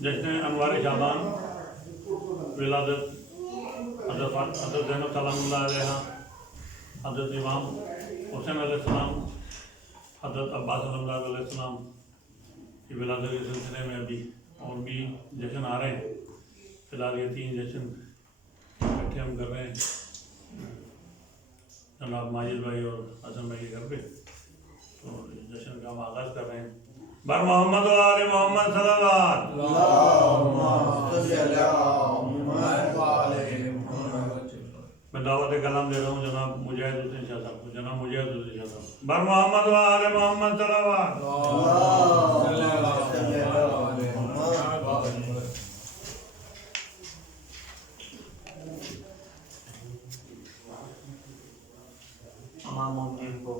جشن انوار شعبان ولادت حضرت زینب سلام اللہ علیہ، حضرت امام حسین علیہ السلام، حضرت عباس اللہ علیہ السلام کی ولادت کے سلسلے میں ابھی اور بھی جشن آ رہے ہیں۔ فی الحال یہ 3 جشن اکٹھے ہم کر رہے ہیں جناب ماجد بھائی اور حسن بھائی کے گھر پہ، تو جشن کا ہم آغاز کر رہے ہیں۔ بر محمد و آل محمد صلوات۔ میں دعوت کلام دے رہا ہوں جناب مجاہد حسین شاہ صاحب کو، جناب مجاہد حسین شاہ صاحب۔ بر محمد و آل محمد صلوات۔ تمام مومنین کو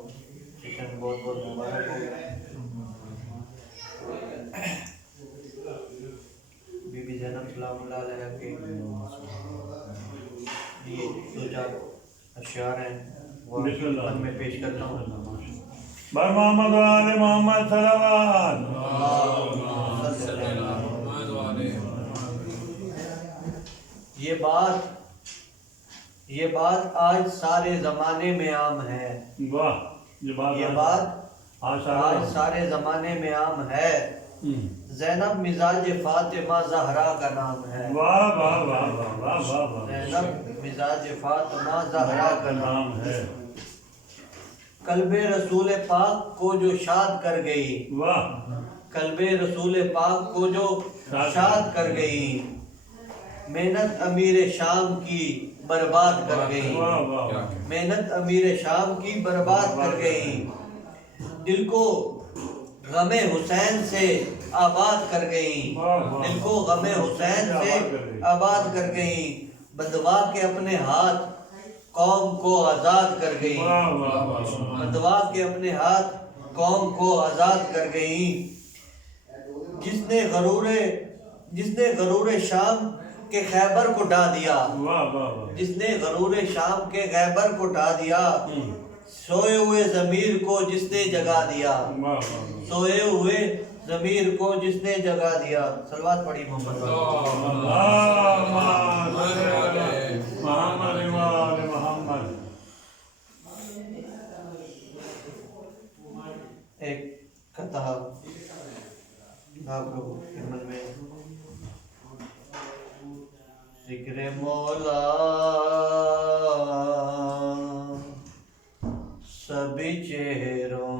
جشن بہت بہت مبارک ہو۔ بی بی زینب سلام اللہ علیہ کے یہ 2-4 اشعار ہیں وہ میں پیش کرتا ہوں۔ بر محمد و آل محمد صلوات۔ یہ بات آج سارے زمانے میں عام ہے۔ واہ، یہ بات آج سارے زمانے میں عام ہے۔ زینب مزاج فاطمہ زہرا کا نام ہے۔ واہ واہ واہ واہ واہ واہ۔ زینب مزاج فاطمہ زہرا کا نام ہے۔ قلب رسول پاک کو جو شاد کر گئی، واہ، قلب رسول پاک کو جو شاد کر گئی، محنت امیر شام کی برباد کر گئی، محنت امیر شام کی برباد کر گئی، دل کو غم حسین سے آباد کر گئی، دل کو غم حسین سے آباد کر گئی، بدوا کے اپنے ہاتھ قوم کو آزاد کر گئی، بدوا کے اپنے ہاتھ قوم کو آزاد کر گئی، جس نے غرور شام کے خیبر کو ڈھا دیا، جس نے غرور شام کے خیبر کو ڈھا دیا، سوئے ہوئے ضمیر کو جس نے جگا دیا، سوئے ہوئے ضمیر کو جس نے جگا دیا۔ صلوات پڑھی محمد محمد۔ ایک قطع آپ لوگوں کی خدمت میں۔ ذکر مولا سبھی چہروں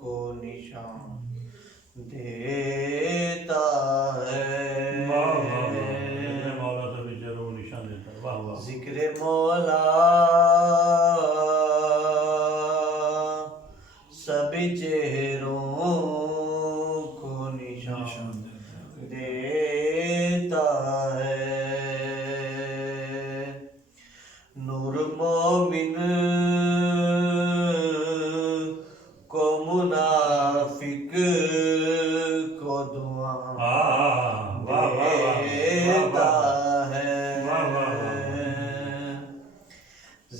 کو نشان دیتا ہے، ذکر مولا سبھی چہروں کو نشان دیتا ہے، نور مومن کو منافق کو دعا دیتا ہے،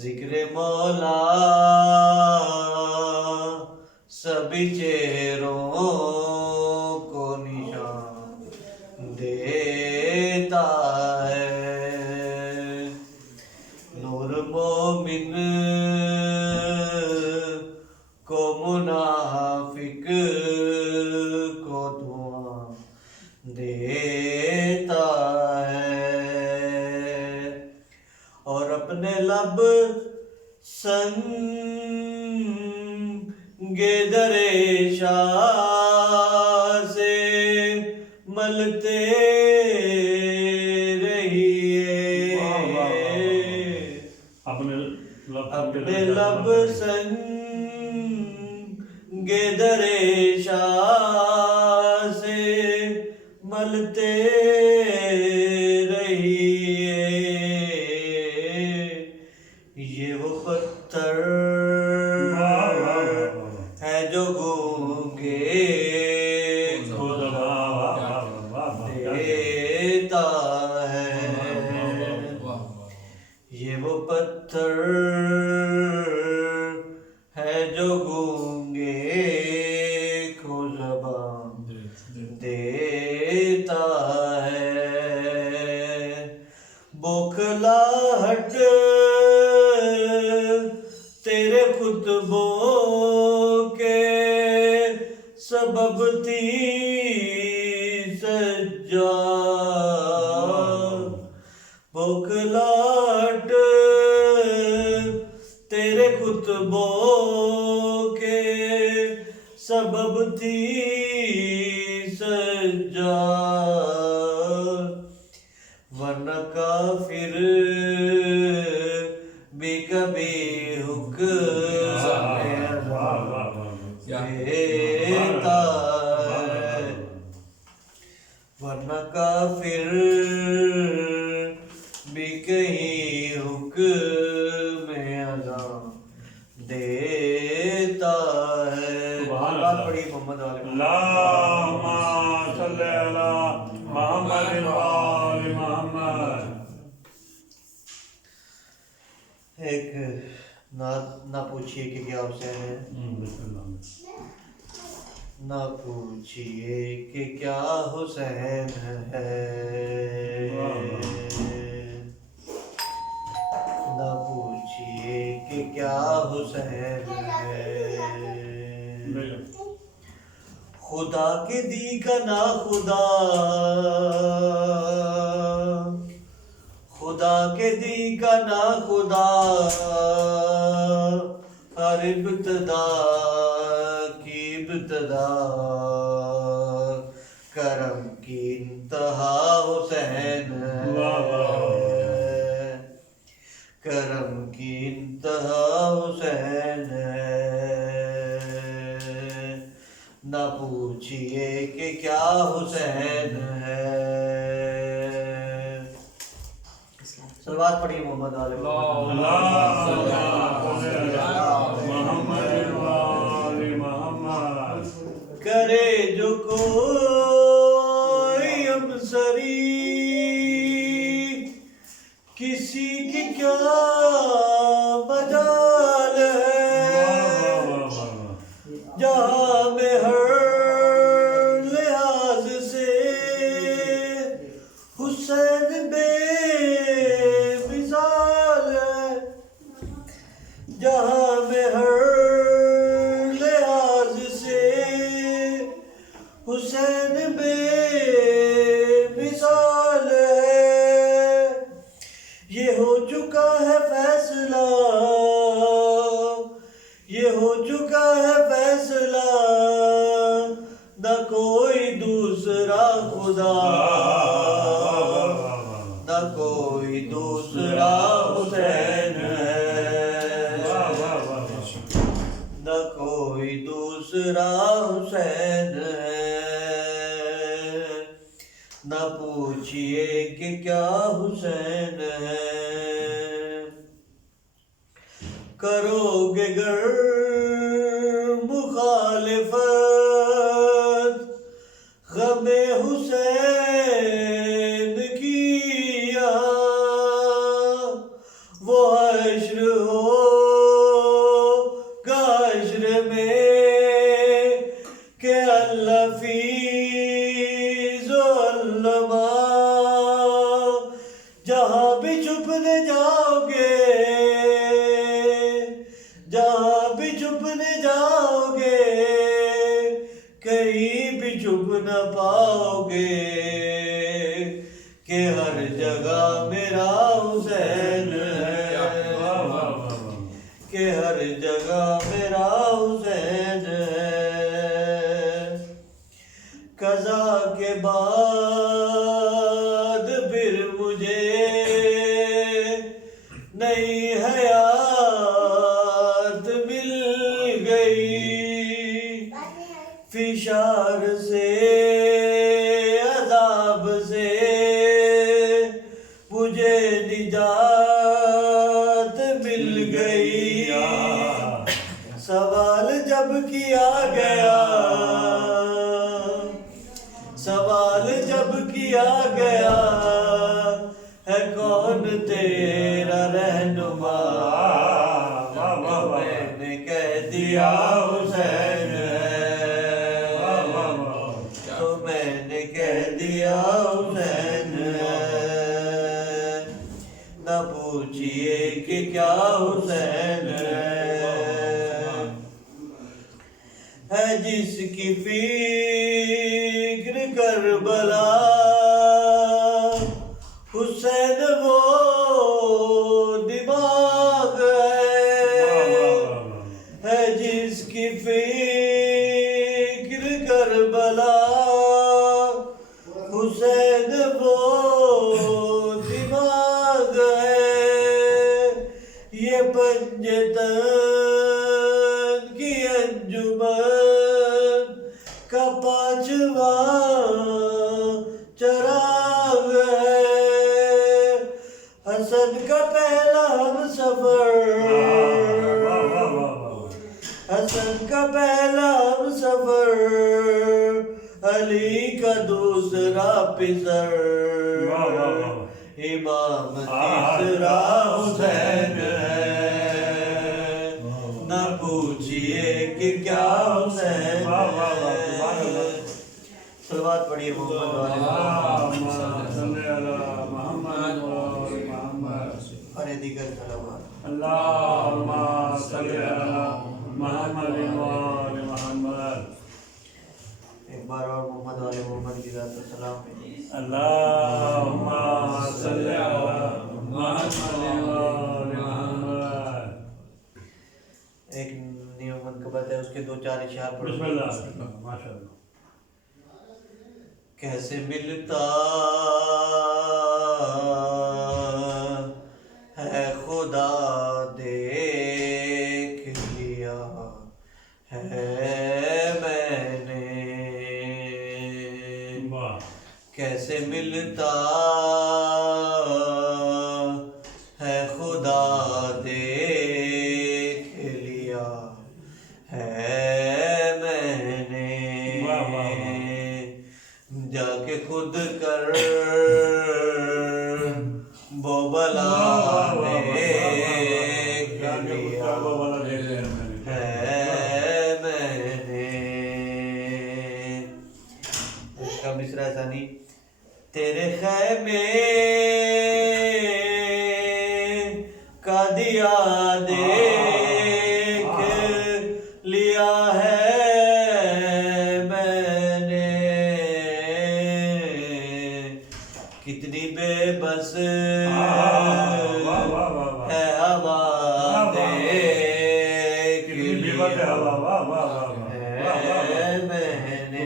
ذکر مولا سبھی چہروں کو نشان دیتا ہے، نور مومن کو منافق کو دعا دیتا ہے، اور اپنے لب سنگے در شاہ سے ملتے رہیے، اپنے لب سنگے در شاہ سے ملتے رہیے، یہ وہ پتھر ہے جو گونگے کو دیتا ہے، یہ وہ پتھر ہے جو گونگے کو زبان دیتا ہے، بوکھلاہٹ تیرے خطبوں کے سبب تھی سجاد، بوکھلاہٹ تیرے خطبوں کے سبب تھی سجاد، ورنہ کافر بھی کبھی حکم دیتا ہے، ورنہ کافر بھی کہیں حکم اذان دیتا ہے۔ بات پڑھی محمد اللہم صلی علی محمد و آل محمد۔ ایک نہ پوچھئے کہ کیا حسین ہے، نہ پوچھئے کہ کیا حسین ہے، نہ پوچھئے کہ کیا حسین ہے، خدا کے دی کا نا خدا، خدا کے دی کا نا خدا، ہر ابتدا کی ابتدا، کرم کی انتہا حسین ہے، کرم کی انتہا حسین ہے، نہ پوچھئے کہ کیا حسین ہے۔ صلوات پڑھیے محمد علیہ محمد۔ کرے جو کوئی ہمسری، کسی کی کیا مجال ہے، جہاں میں ہر لحاظ سے حسین بے مثال ہے، جہاں میں ہر لحاظ سے حسین بے مثال ہے، یہ ہو چکا ہے فیصلہ، یہ ہو چکا ہے فیصلہ، نہ کوئی دوسرا خدا، نہ کوئی دوسرا حسین ہے، نہ کوئی دوسرا حسین ہے، نہ پوچھئے کہ کیا حسین ہے، کرو گے گر مخالفت غم حسین کی یہاں، وہ حشر ہوگا حشر میں کہ اللہ فیض و علماء، جہاں بھی چھپنے جاؤ گے، جہاں بھی چھپنے جاؤ گے، کہیں بھی چھپ نہ پاؤ گے، کہ ہر جگہ میرا حسین ہے، کہ ہر جگہ میرا حسین ہے، قضا کے بعد پھر مجھے نئی حیات مل گئی، فشار سے عذاب سے مجھے نجات مل گئی، سوال جب کیا گیا، سوال جب کیا گیا، ہے کون تیرا رہنما، دیا حسین ہے، تو میں نے کہہ دیا حسین ہے، نہ پوچھئے کہ کیا حسین ہے جس کی فکر کربلا، حسین وہ دماغ ہے جس کی فکر کربلا، حسین وہ دماغ ہے، یہ پنجتن کی انجمن کا پانچواں چراغ ہے، حسن کا پہلا ہم سفر، حسن کا پہلا ہم سفر، علی کا دوسرا پسر، امام تیسرا حسین ہے، نہ پوچھئے کہ کیا حسین ہے۔ صلوات پڑھیے محمد اور دیگر صلوات۔ اللہم صلی علی محمد وآل محمد۔ ایک بار اور محمد وآل محمد کی ذات و سلام پہ۔ اللہم صلی علی محمد وآل محمد۔ ایک نیو منقبت ہے، اس کے دو چار اشعار پڑھو۔ بسم اللہ، ماشاءاللہ۔ کیسے ملتا ہے خدا دیکھ لیا ہے میں نے، کیسے ملتا ہے خدا دیکھ لیا ہے میں نے، جا کے خود کر بوبلا دیکھ لیا ہے میں نے۔ اس کا مصرع ثانی، تیرے خیمے کا دیا دیکھ لیا ہے میں نے، کتنی بے بس ہے ہوا دیکھ لیا ہے میں نے،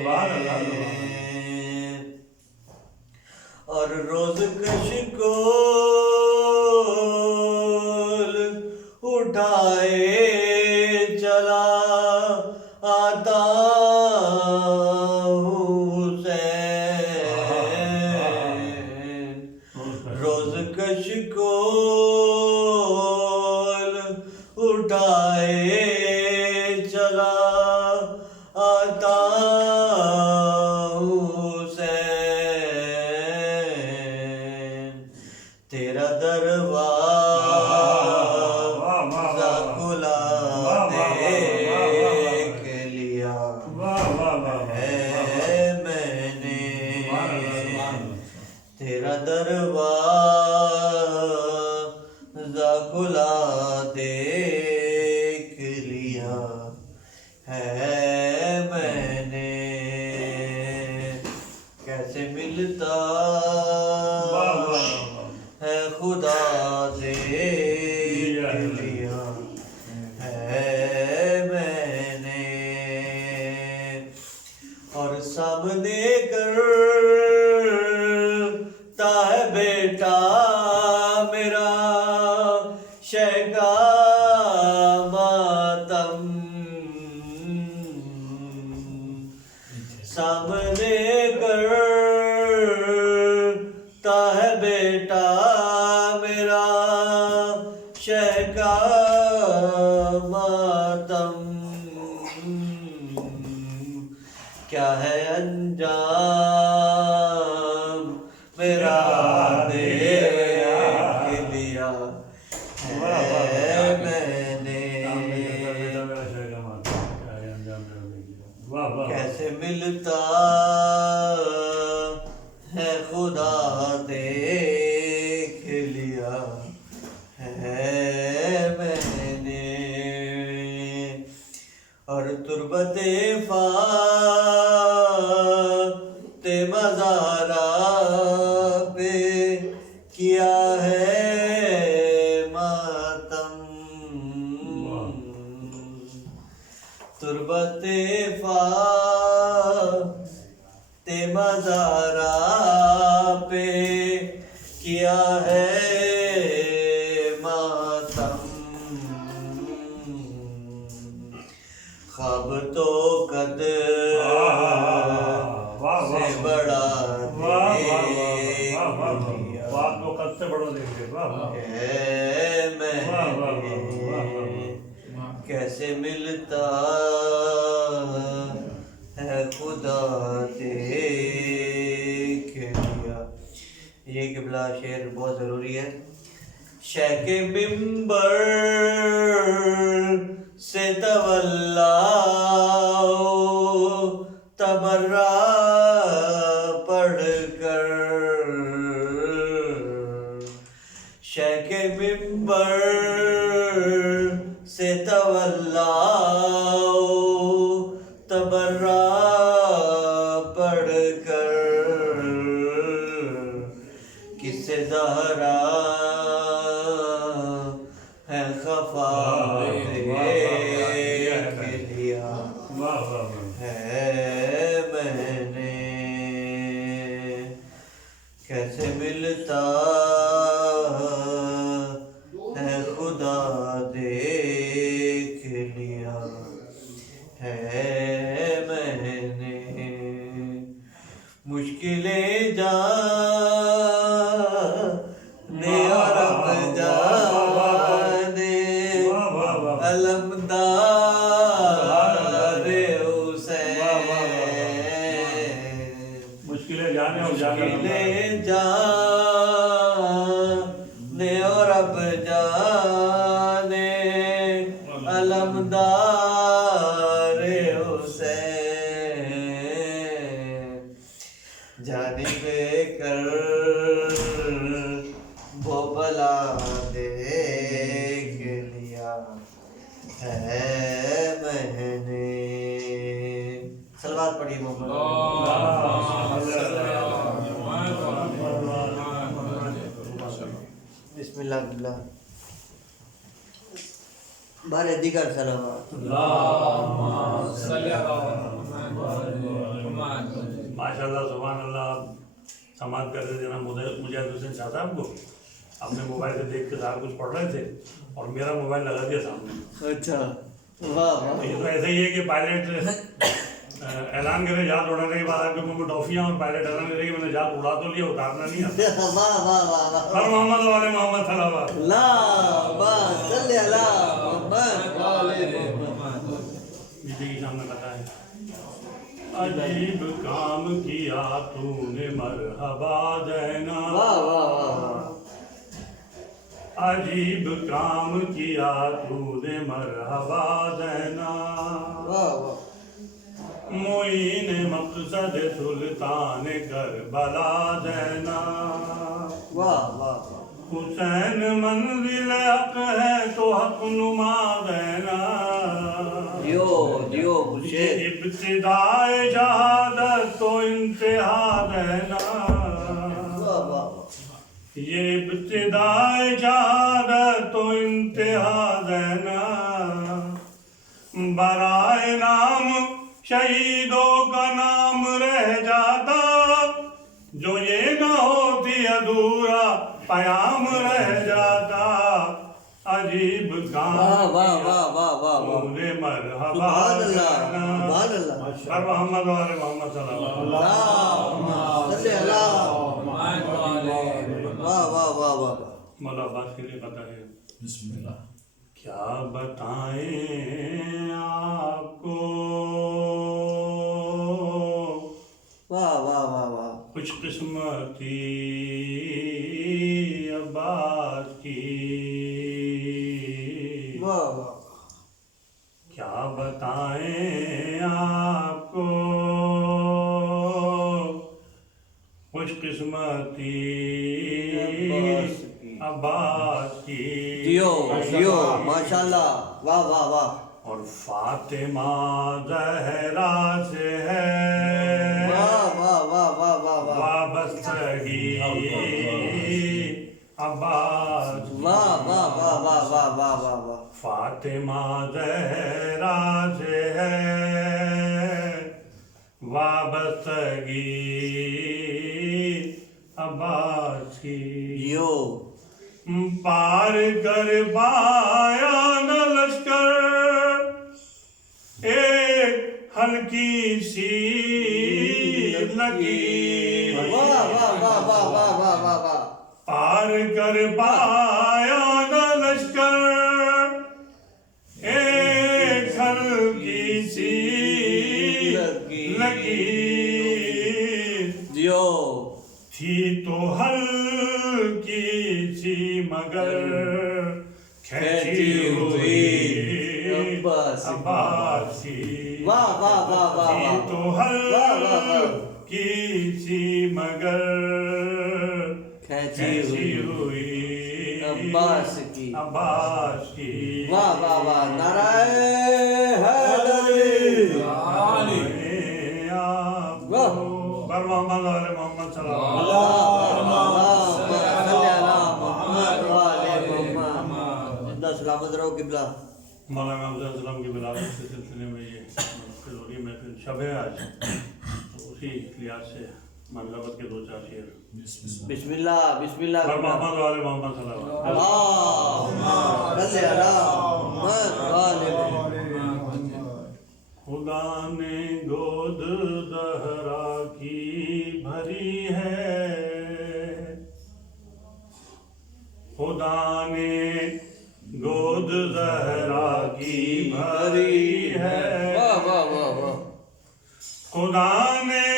اور روز کش کو اٹھائے چلا آتا ہوں حسین، روز کش کو اٹھائے چلا آتا ہوں حسین، تیرا دروازہ کھلا دیکھ لیا ہے میں نے، تیرا دروازہ کھلا دیکھ لیا ہے میں نے، کیسے ملتا ہے خدا دیکھ لیا ہے میں نے، اور سامنے کرتا ہے بیٹا میرا شہ کا ماتم، سامنے کرتا ہے بیٹا میرا شہ کا ماتم، کیا ہے انجام میرا دیکھ لیا ہے میں نے، ملتا ہے خدا دیکھ لیا ہے میں نے، اور تربت فاطمہ زہرا پہ کیا ہے ماتم، تربت فاطمہ زہرا پہ کیا ہے ماتم، خواب تو قدر سے بڑا ہے میں کیسے ملتا ہے خدا دیکھ لیا. یہ قبلہ شعر بہت ضروری ہے. شیخ ممبر سے تولا تبرا پڑھ کر، شیخ ممبر سے تولا تبرا پڑھ کر، کس سے زہرا ہے خفا دیکھ لیا ہے میں نے، کیسے ملتا ہے خدا دیکھ لیا ہے میں نے، مشکلیں جانے اور اب جانے علمدار حسین، مشکلیں جانے اور مشکلیں جانے اور اب جانے علمدار حسین، جانب کر وہ بلا دیکھ لیا ہے میں نے. صلوات پڑھی محمد. بسم اللہ باللہ. بارے دیگر صلوات. ماشاء اللہ سبحان اللہ. سماعت کر رہے تھے نا مجاہد حسین شاہ صاحب کو، اپنے موبائل سے دیکھ کے سارا کچھ پڑھ رہے تھے اور میرا موبائل لگا دیا سامنے. اچھا واہ یہ تو ایسا ہی ہے کہ پائلٹ اعلان کرے جہاز اڑانے کے بعد آپ کے منہ میں ٹافیاں، اور پائلٹ اعلان کرے کہ میں نے جہاز اڑا تو لیا، اتارنا نہیں آتا. واہ واہ واہ ہر محمد والے محمد صلوات. اللہم صلی علی محمد وعلی محمد. بیٹے کی سامنے بتا ہے. عجیب کام کیا تو نے مرحبا دینا، واہ واہ واہ. عجیب کام کیا تو نے مرحبا دینا، واہ واہ. معین مقصد سلطان کربلا دینا، واہ واہ. حسین منزل حق ہے تو حق نما دینا، دیو دیو خوشے. ابتدائے شہادت تو انتہا دینا، واہ واہ. یہ ابتدائے شہادت تو انتہا دینا، برائے نام شہیدوں کا نام رہ جاتا، جو یہ نہ ہوتی ادھورا پیام رہ جاتا. عجیب کام واہ واہ واہ واہ واہ. مولے مرحبا سبحان اللہ دینا. سبحان اللہ. ہر محمد والے محمد صلی اللہ علیہ اللہم صلی علی محمد. واہ واہ واہ واہ. مولا عباس کے لیے پتہ ہے. بسم اللہ. کیا بتائیں آپ کو واہ واہ واہ واہ. خوش قسمتی عباس کی، واہ واہ. کیا بتائیں آپ کو خوش قسمتی عباس کی۔ عباس کی دیو دیو ماشاءاللہ، واہ واہ واہ، اور فاطمہ زہرا سے ہے واہ واہ واہ واہ واہ واہ، وابستگی عباس کی۔ واہ واہ واہ واہ واہ واہ واہ واہ، فاطمہ زہرا سے ہے وابستگی عباس کی۔ دیو پار کر پایا نہ لشکر ایک ہلکی سی لکیر، واہ واہ واہ واہ واہ واہ واہ واہ، پار کر پایا نہ لشکر ایک ہلکی سی لکیر، دیو تھی تو ہلکی سی مگر کھینچی ہوئی عباس کی۔ عباس کی۔ واہ واہ واہ واہ تھی واہ، تو واہ واہ واہ، ہلکی سی مگر کھینچی کھینچی ہوئی ہوئی عباس کی۔ عباس کی۔ واہ واہ واہ، نعرہ حیدری، واہ، بر محمد علیہ محمد صلی اللہ علیہ وسلم۔ اللہم صلی علی محمد و آل محمد۔ زندہ سلامت رہو قبلہ۔ مولانا محمد صلی اللہ علیہ وسلم کی ولادت کے سلسلے میں یہ ضروری محفل شب ہے آج، تو اسی لحاظ سے منقبت کے دو چار شعر۔ بسم اللہ بسم اللہ، بر محمد علیہ محمد صلی اللہ علیہ وسلم۔ اللہم صلی علی محمد و آل محمد۔ خدا نے گود زہرا کی بھری ہے، خدا نے گود زہرا کی بھری ہے، واہ واہ واہ واہ، خدا نے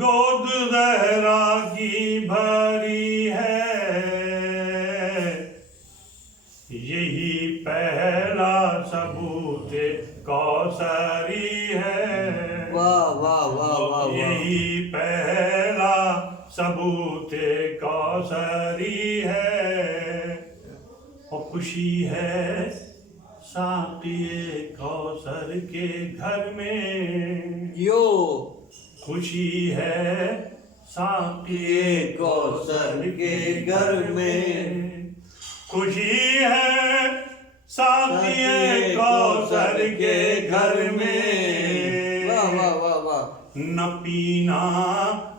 گود زہرا کی بھری ہے، یہی پہلا ثبوت کوثری ہے، واہ واہ واہ واہ، یہی پہلا ثبوت کوثری ہے، اور خوشی ہے ساقی کوثر کے گھر میں، دیو خوشی ہے ساقی کوثر کے گھر میں، خوشی ہے ساقی کوثر کے گھر میں، واہ واہ واہ واہ، نہ پینا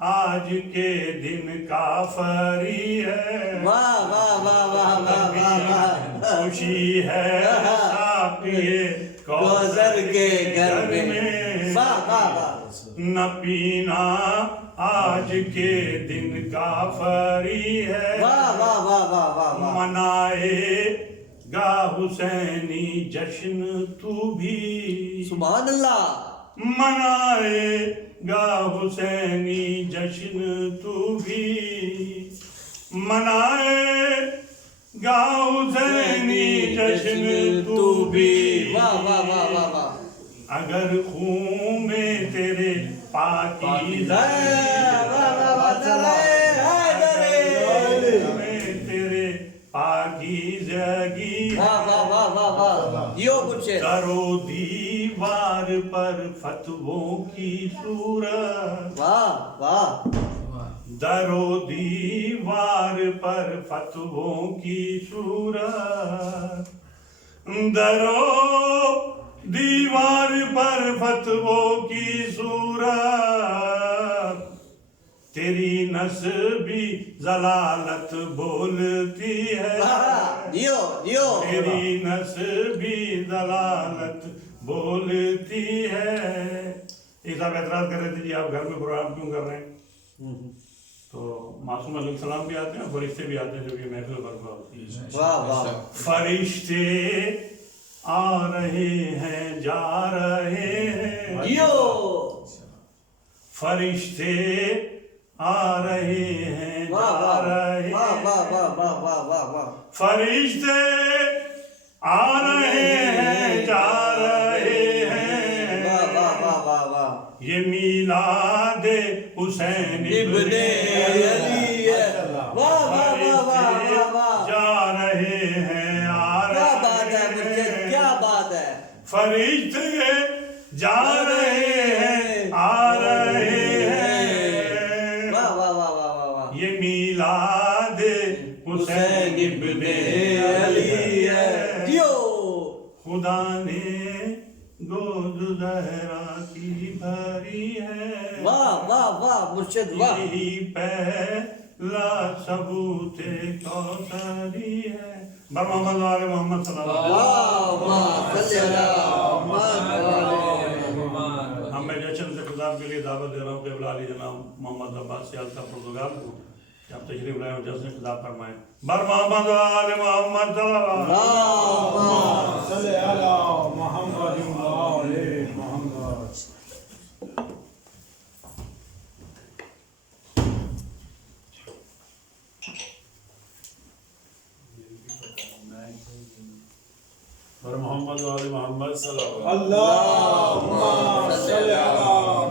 آج کے دن کافری ہے، واہ واہ واہ واہ واہ واہ، خوشی ہے ساقی کوثر کے گھر میں، واہ واہ واہ، نہ پینا آج کے دن کافری ہے، واہ واہ واہ واہ واہ واہ، منائے گا حسینی جشن تو بھی، سبحان اللہ، منائے گا حسینی جشن تو بھی، منائے گا حسینی جشن تو بھی، واہ واہ واہ واہ واہ، اگر خون میں تیرے پاکیزہ واہ واہ واہ، نعرہ حیدری، میں تیرے پاکیزگی، واہ واہ واہ واہ واہ، دیو کچھ ہے، کرو دیوار پر فتووں کی صورت، واہ واہ، درو دیوار پر فتووں کی صورت، درو دیوار پر فتووں کی صورت، تیری نسبی ضلالت بولتی ہے، دیو دیو، تیری نسبی ضلالت بولتی ہے۔ یہ صاحب اعتراض کر رہے تھے جی آپ گھر میں پروگرام کیوں کر رہے ہیں، تو معصوم علیہ السلام بھی آتے ہیں اور فرشتے بھی آتے ہیں جب یہ محفل برپا ہوتی ہے۔ واہ واہ، فرشتے آ رہے ہیں جا رہے ہیں، دیو، فرشتے آ رہے ہیں واہ جا واہ رہے واہ ہیں، واہ واہ واہ واہ واہ واہ، فرشتے آ رہے ہیں جا رہے ہیں، واہ واہ واہ واہ واہ، یہ میلاد حسین ابن علی ہے۔ واہ واہ واہ واہ واہ واہ، جا رہے ہیں آ کیا بات ہے رہے مرشد، ہیں، کیا بات ہے۔ فرشتے جا رہے ہیں آ رہے ہیں، واہ واہ واہ واہ واہ واہ، یہ میلاد حسین ابن علی ہے۔ جیو، خدا نے گود زہرا کی بھری ہے، واہ واہ واہ مرشد واہ، یہی پہلا ثبوت کوثری ہے۔ بر محمد وآل محمد صلی اللہ علیہ اللہم صلی علی محمد وعلی محمد۔ ہم میں جشن سے خطاب کے لیے دعوت دے رہا ہوں کہ علی جناب محمد عباس سیالتا پرتگال کہ آپ تشریف لائیں اور جشن خطاب فرمائیں۔ بر محمد وآل محمد صلی اللہ علیہ اللہم صلی علی محمد وآل محمد۔ اور محمد وآل محمد صلی اللہ علیہ اللہم صلی علی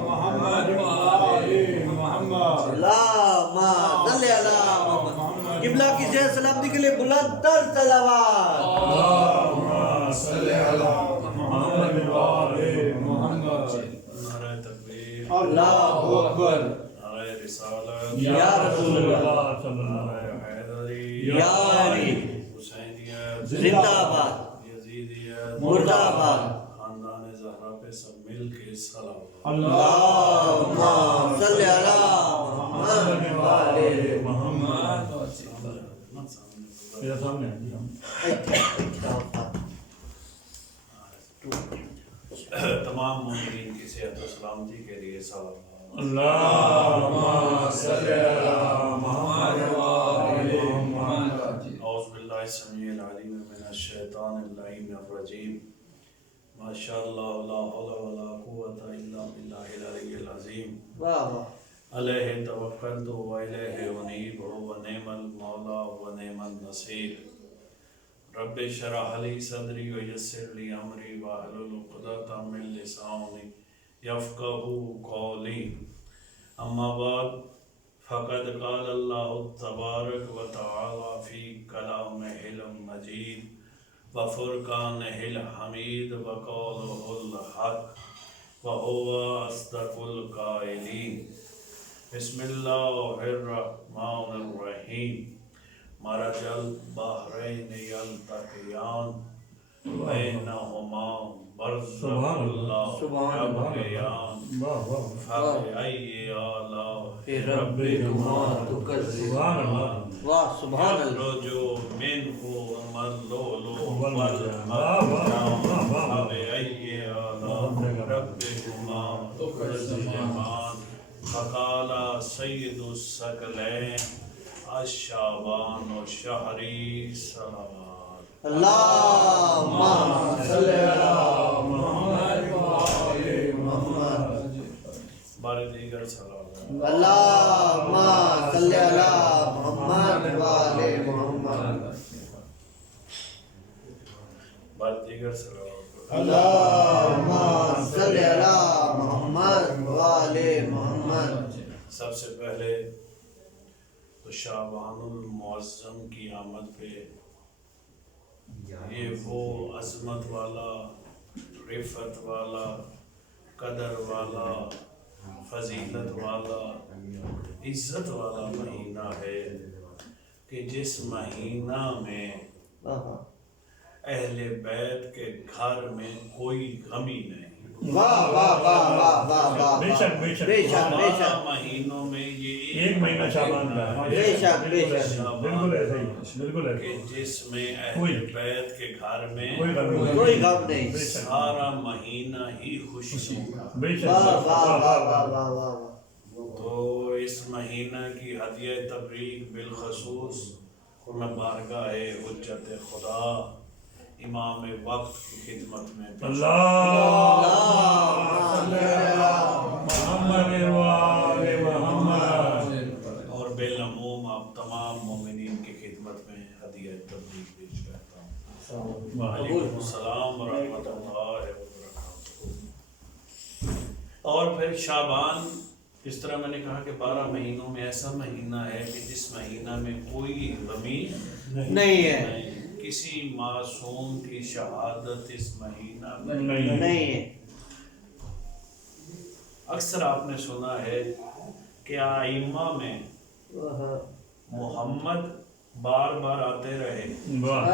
محمد وآل محمد۔ اللہم صلی علی محمد۔ قبلہ کی زیر سلامتی کے لیے بلند تر صلوات۔ اللہم صلی علی محمد وآل محمد۔ نعرہ تکبیر، اللہ اکبر۔ نعرہ رسالت، یا رسول اللہ صلی اللہ علیہ نعرہ حیدری، یا علی، حسینیت، زندہ آباد، یزیدیت، مردہ آباد۔ خاندان زہرا پہ سب مل کے صلوات۔ اللہم صلی علی محمد وعلی محمد میرے سامنے ہے جی ہم تمام مومنین کی صحت و سلامتی کے لیے صلوات۔ اللہم صلی علی محمد وآل محمد۔ اعوذ باللہ السمیع العلیم من الشیطان اللعین الرجیم، ما شاء اللہ لا حول ولا قوة الا باللہ العلی العظیم، واہ واہ، علیہ توکلت و الیہ انیب و نعم المولا و نعم النصیر۔ رب اشرح لی صدری ویسر لی امری واحلل عقدۃ من لسانی یفقہوا قولی، اما بعد فقد قال اللہ تبارک و تعالی فی کلامہ المجید و فرقانہ الحمید و قولہ الحق و هو اصدق القائلین۔ بسم اللہ الرحمن الرحیم، مرج البحرین یلتقیان بینہما برزخ لا یبغیان فبأی آلاء ربکما تکذبان۔ واہ سبحان اللہ، یخرج منہما اللؤلؤ والمرجان فبأی آلاء ربکما تکذبان۔ فقال سید الثقلین الشعبان شہری صلوات۔ اللہم صلی علی محمد وآل محمد۔ بار دیگر صلوات۔ اللہم صلی علی محمد وآل محمد۔ بار دیگر صلوات۔ اللہم صلی علی محمد وآل محمد۔ سب سے پہلے تو شعبان المعظم کی آمد پہ یہ وہ عظمت والا، رفعت والا، قدر والا، فضیلت والا، عزت والا مہینہ ہے کہ جس مہینہ میں اہل بیت کے گھر میں کوئی غمی نہیں۔ واہ واہ واہ واہ واہ واہ، بے شک بے شک بے شک بے شک، مہینوں میں یہ ایک مہینہ شعبان کا ہے۔ بے شک بے شک، بالکل ایسا ہی ہے، بالکل ایسا کہ ہی ہے۔ جس میں اہل بیت کے گھر میں کوئی غم نہیں، کوئی غم نہیں۔ بے شک سارا مہینہ ہی خوشی کا۔ بے شک۔ واہ واہ واہ واہ واہ واہ۔ تو اس مہینہ کی ہدیہ تبریک بالخصوص میں بارگاہ حجت خدا امام وقت کی خدمت میں پیش اللہ محمد وآل محمد۔ اور بالعموم آپ تمام مومنین کی خدمت میں ہدیہ تبریک پیش کرتا ہوں۔ وعلیکم السلام ورحمۃ اللہ وبرکاتہ۔ اور پھر شعبان اس طرح میں نے کہا کہ 12 مہینوں میں ایسا مہینہ ہے کہ جس مہینہ میں کوئی غمی نہیں ہے، نہیں، کسی معصوم کی شہادت اس مہینہ میں نہیں ہے۔ اکثر آپ نے سنا ہے کہ ائمہ میں محمد بار بار آتے رہے، واہ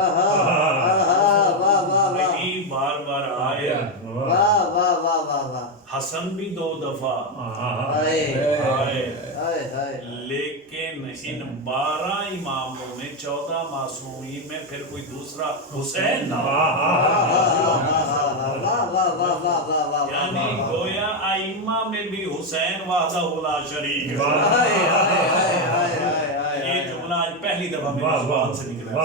علی بار بار آئے، واہ واہ واہ واہ واہ، حسن بھی 2 دفعہ آئے آئے، آئے آئے، لیکن ان 12 اماموں میں 14 معصومین میں پھر کوئی دوسرا حسین نہ یعنی گویا ائمہ میں بھی حسین وحدہ لا شریک ہے۔ یہ جملہ آج پہلی دفعہ میری زبان سے نکلا ہے۔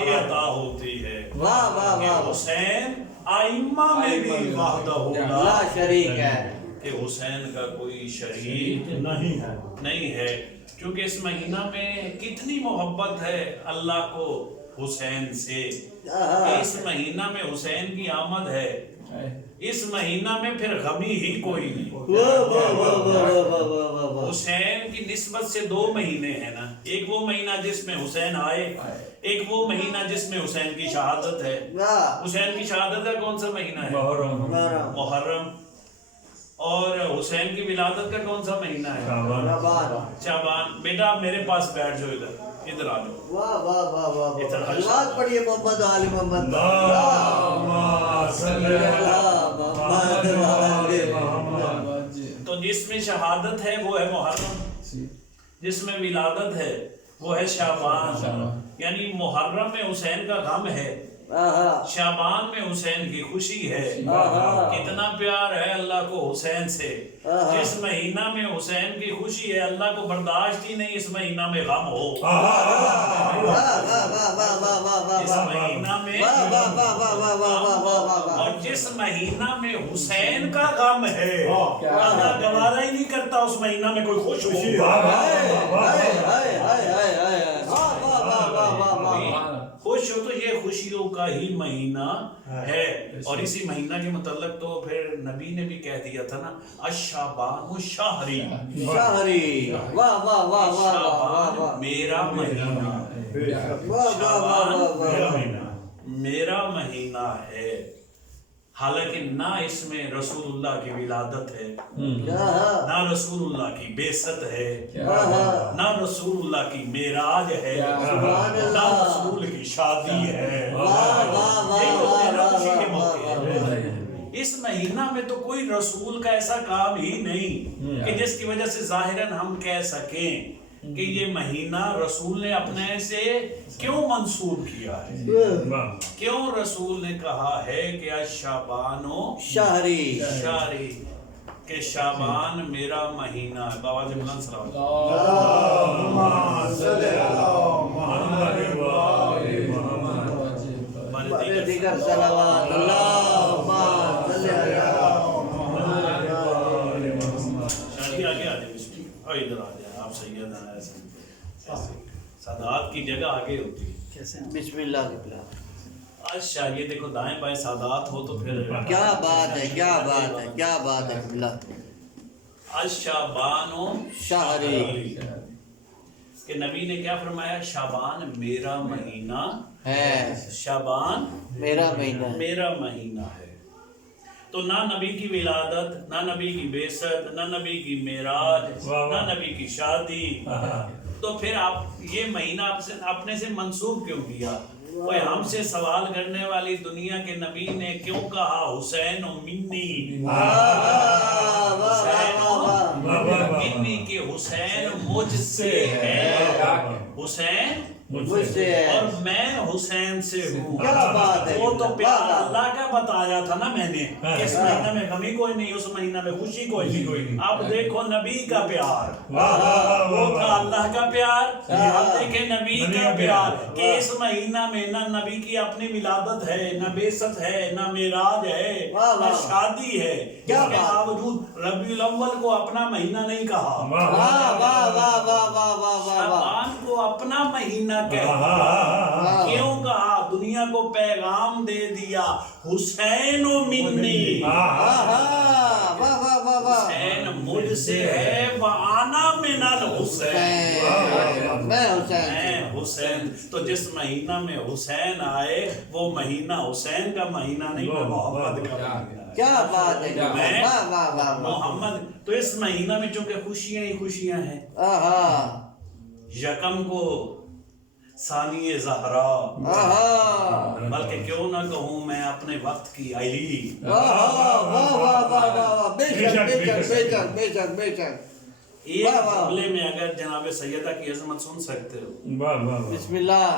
یہ عطا ہوتی ہے کہ حسین ائمہ میں بھی وحدہ لا لا شریک ہے، کہ حسین کا کوئی شریک نہیں ہے، کیونکہ اس مہینہ میں کتنی محبت ہے اللہ کو حسین سے کہ اس مہینہ میں حسین کی آمد ہے، اس مہینہ میں پھر غمی ہی کوئی نہیں۔ حسین کی نسبت سے 2 مہینے ہیں نا، ایک وہ مہینہ جس میں حسین آئے، ایک وہ مہینہ جس میں حسین کی شہادت ہے۔ حسین کی شہادت کا کون سا مہینہ ہے؟ محرم۔ اور حسین کی ولادت کا کون سا مہینہ ہے؟ شعبان۔ بیٹا آپ میرے پاس بیٹھ جاؤ، ادھر آ جاؤ۔ واہ واہ واہ واہ واہ، اللہ پڑھیے محمد آل محمد، تو جس میں شہادت ہے وہ ہے محرم، جس میں ولادت ہے وہ ہے شعبان، یعنی محرم میں حسین کا غم ہے، شعبان میں حسین کی خوشی ہے۔ کتنا پیار ہے اللہ کو حسین سے، جس مہینہ میں حسین کی خوشی ہے اللہ کو برداشت ہی نہیں اس مہینہ میں غم ہو، اس مہینہ میں، اور جس مہینہ میں حسین کا غم ہے اللہ گوارا ہی نہیں کرتا اس مہینہ میں کوئی خوش ہو۔ خوش ہو تو یہ خوشیوں کا ہی مہینہ ہے، اور اسی مہینہ کے متعلق تو پھر نبی نے بھی کہہ دیا تھا نا، الشعبان شہری، شہری، واہ واہ واہ واہ واہ واہ، میرا مہینہ، شعبان میرا مہینہ ہے۔ حالانکہ نہ اس میں رسول اللہ کی ولادت ہے، نہ رسول اللہ کی بعثت ہے، نہ رسول اللہ کی معراج ہے، نہ رسول کی شادی ہے۔ اس مہینہ میں تو کوئی رسول کا ایسا کام ہی نہیں کہ جس کی وجہ سے ظاہراً ہم کہہ سکیں کہ یہ مہینہ رسول نے اپنے سے کیوں منسوب کیا ہے، کیوں رسول نے کہا ہے کہ الشعبان شہری، شہری، کہ شعبان میرا مہینہ ہے۔ بابا جی بلند سلام۔ دیگر صلوات اللہم صلی شادی آگے آ جائے، اور ادھر آ جائے آپ، سید ہیں ایسے سادات کی جگہ آگے ہوتی ہے۔ بسم اللہ کی بلا، اچھا یہ دیکھو دائیں بائیں سادات ہو تو پھر کیا بات ہے، کیا بات ہے، کیا بات ہے، بلا الشعبان شہری کہ نبی نے کیا فرمایا؟ شعبان میرا مہینہ ہے، شعبان میرا مہینہ، میرا مہینہ ہے۔ تو نہ نبی کی ولادت، نہ نبی کی بعثت، نہ نبی کی معراج، نہ نبی کی شادی، تو پھر آپ یہ مہینہ اپنے سے منسوب کیوں کیا؟ وہ ہم سے سوال کرنے والی دنیا کے نبی نے کیوں کہا حسین منی، منی کہ حسین مجھ سے ہے، حسین مجھ سے ہے، اور میں حسین سے ہوں۔ کیا بات ہے، وہ تو پیار اللہ کا بتایا تھا نا میں نے، اس مہینہ میں غمی کوئی نہیں، اس مہینہ میں خوشی کوئی نہیں۔ اب دیکھو نبی کا پیار، وہ تھا اللہ کا پیار، اب دیکھیں نبی کا پیار کہ اس مہینہ میں نہ نبی کی اپنی ولادت ہے، نہ بعثت ہے، نہ معراج ہے، نہ شادی ہے، اس کے باوجود ربیع الاول کو اپنا مہینہ نہیں کہا، شعبان کو اپنا مہینہ کہہ دیا۔ کیوں کہا؟ دنیا کو پیغام دے دیا حسین و منی، واہ واہ واہ واہ، حسین مجھ سے ہے وآنا من الحسین، میں حسین، میں حسین۔ تو جس مہینہ میں حسین آئے وہ مہینہ حسین کا مہینہ نہیں، وہ محمد کا مہینہ ہے۔ کیا بات ہے، میں واہ واہ واہ واہ، محمد، تو اس مہینہ میں چونکہ خوشیاں ہی خوشیاں ہیں، آہا یکم کو ثانی زہرا، آہا، بلکہ کیوں نہ کہوں میں اپنے وقت کی علی، واہ واہ واہ واہ واہ واہ، بے شک بے شک بے شک بے شک بے شک، ایک واہ واہ۔ جملے میں اگر جناب سیدہ کی عظمت سن سکتے ہو، بسم اللہ،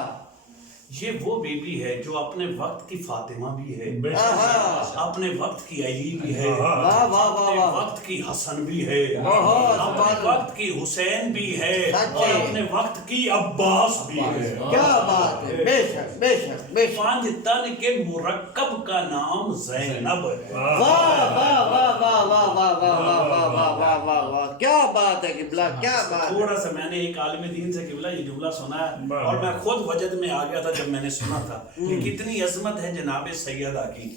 یہ وہ بی بی ہے جو اپنے وقت کی فاطمہ بھی ہے، آہا، اپنے وقت کی علی بھی ہے، واہ واہ واہ اپنے واہ، وقت کی حسن بھی ہے، واہ، اپنے وقت کی حسین بھی ہے، سچے۔ اور اپنے وقت کی عباس بھی ہے۔ کیا بات ہے، بے شک بے شک بے شک، پانچ تن کے مرکب کا نام زینب ہے۔ واہ واہ واہ واہ واہ واہ واہ واہ واہ واہ واہ واہ واہ، کیا بات ہے قبلہ، کیا بات ہے، تھوڑا سا میں نے ایک عالم دین سے قبلہ یہ جملہ سنا ہے اور میں خود وجد میں آ گیا تھا جب میں نے سنا تھا کہ کتنی عظمت ہے جناب سیدہ کی۔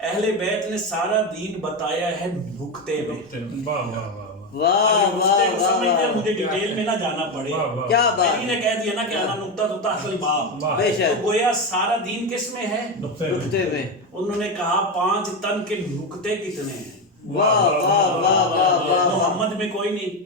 اہل بیت نے سارا دین بتایا ہے نکتے میں، واہ اگر واہ نکتے کو واہ سمجھتے ہیں واہ، مجھے ڈیٹیل میں نہ جانا پڑے، کیا بات میں نے کہہ دیا نا کہ انا نکتہ تو تحت الباب، بے تو شک، گویا سارا دین کس میں ہے؟ نکتے میں، انہوں نے کہا پانچ تن کے نکتے کتنے ہیں؟ واہ واہ واہ واہ واہ، محمد میں کوئی نہیں،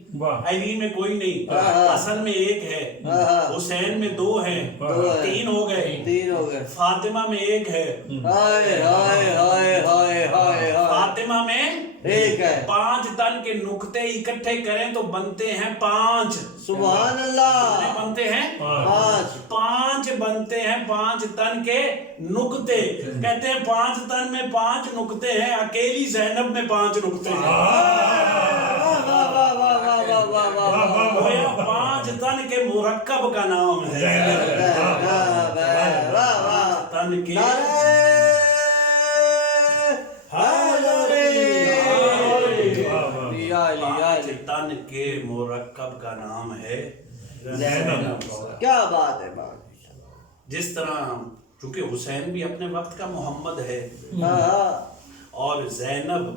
علی میں کوئی نہیں، آہا۔ حسن میں ایک ہے، آہا۔ حسین میں دو ہیں، دو ہے، تین ہو گئے، تین ہو گئے، فاطمہ میں ایک ہے، ہائے ہائے ہائے ہائے ہائے ہائے، فاطمہ میں ایک ہے، پانچ تن کے نقطے اکٹھے کریں تو بنتے ہیں پانچ، سبحان کتنے اللہ، بنتے ہیں؟ پانچ، پانچ بنتے ہیں پانچ تن کے نقطے، کہتے ہیں پانچ تن میں پانچ نقطے ہیں، اکیلی زینب میں پانچ نقطے ہیں، واہ واہ واہ واہ واہ واہ واہ واہ واہ، گویا پانچ تن کے مرکب کا نام ہے، واہ واہ واہ، تن کے نعرہ حیدری، یا علی یا پانچ علی، تن کے مرکب کا نام ہے زینب، کیا بات ہے، بات جس طرح چونکہ حسین بھی اپنے وقت کا محمد ہے ہاں اور زینب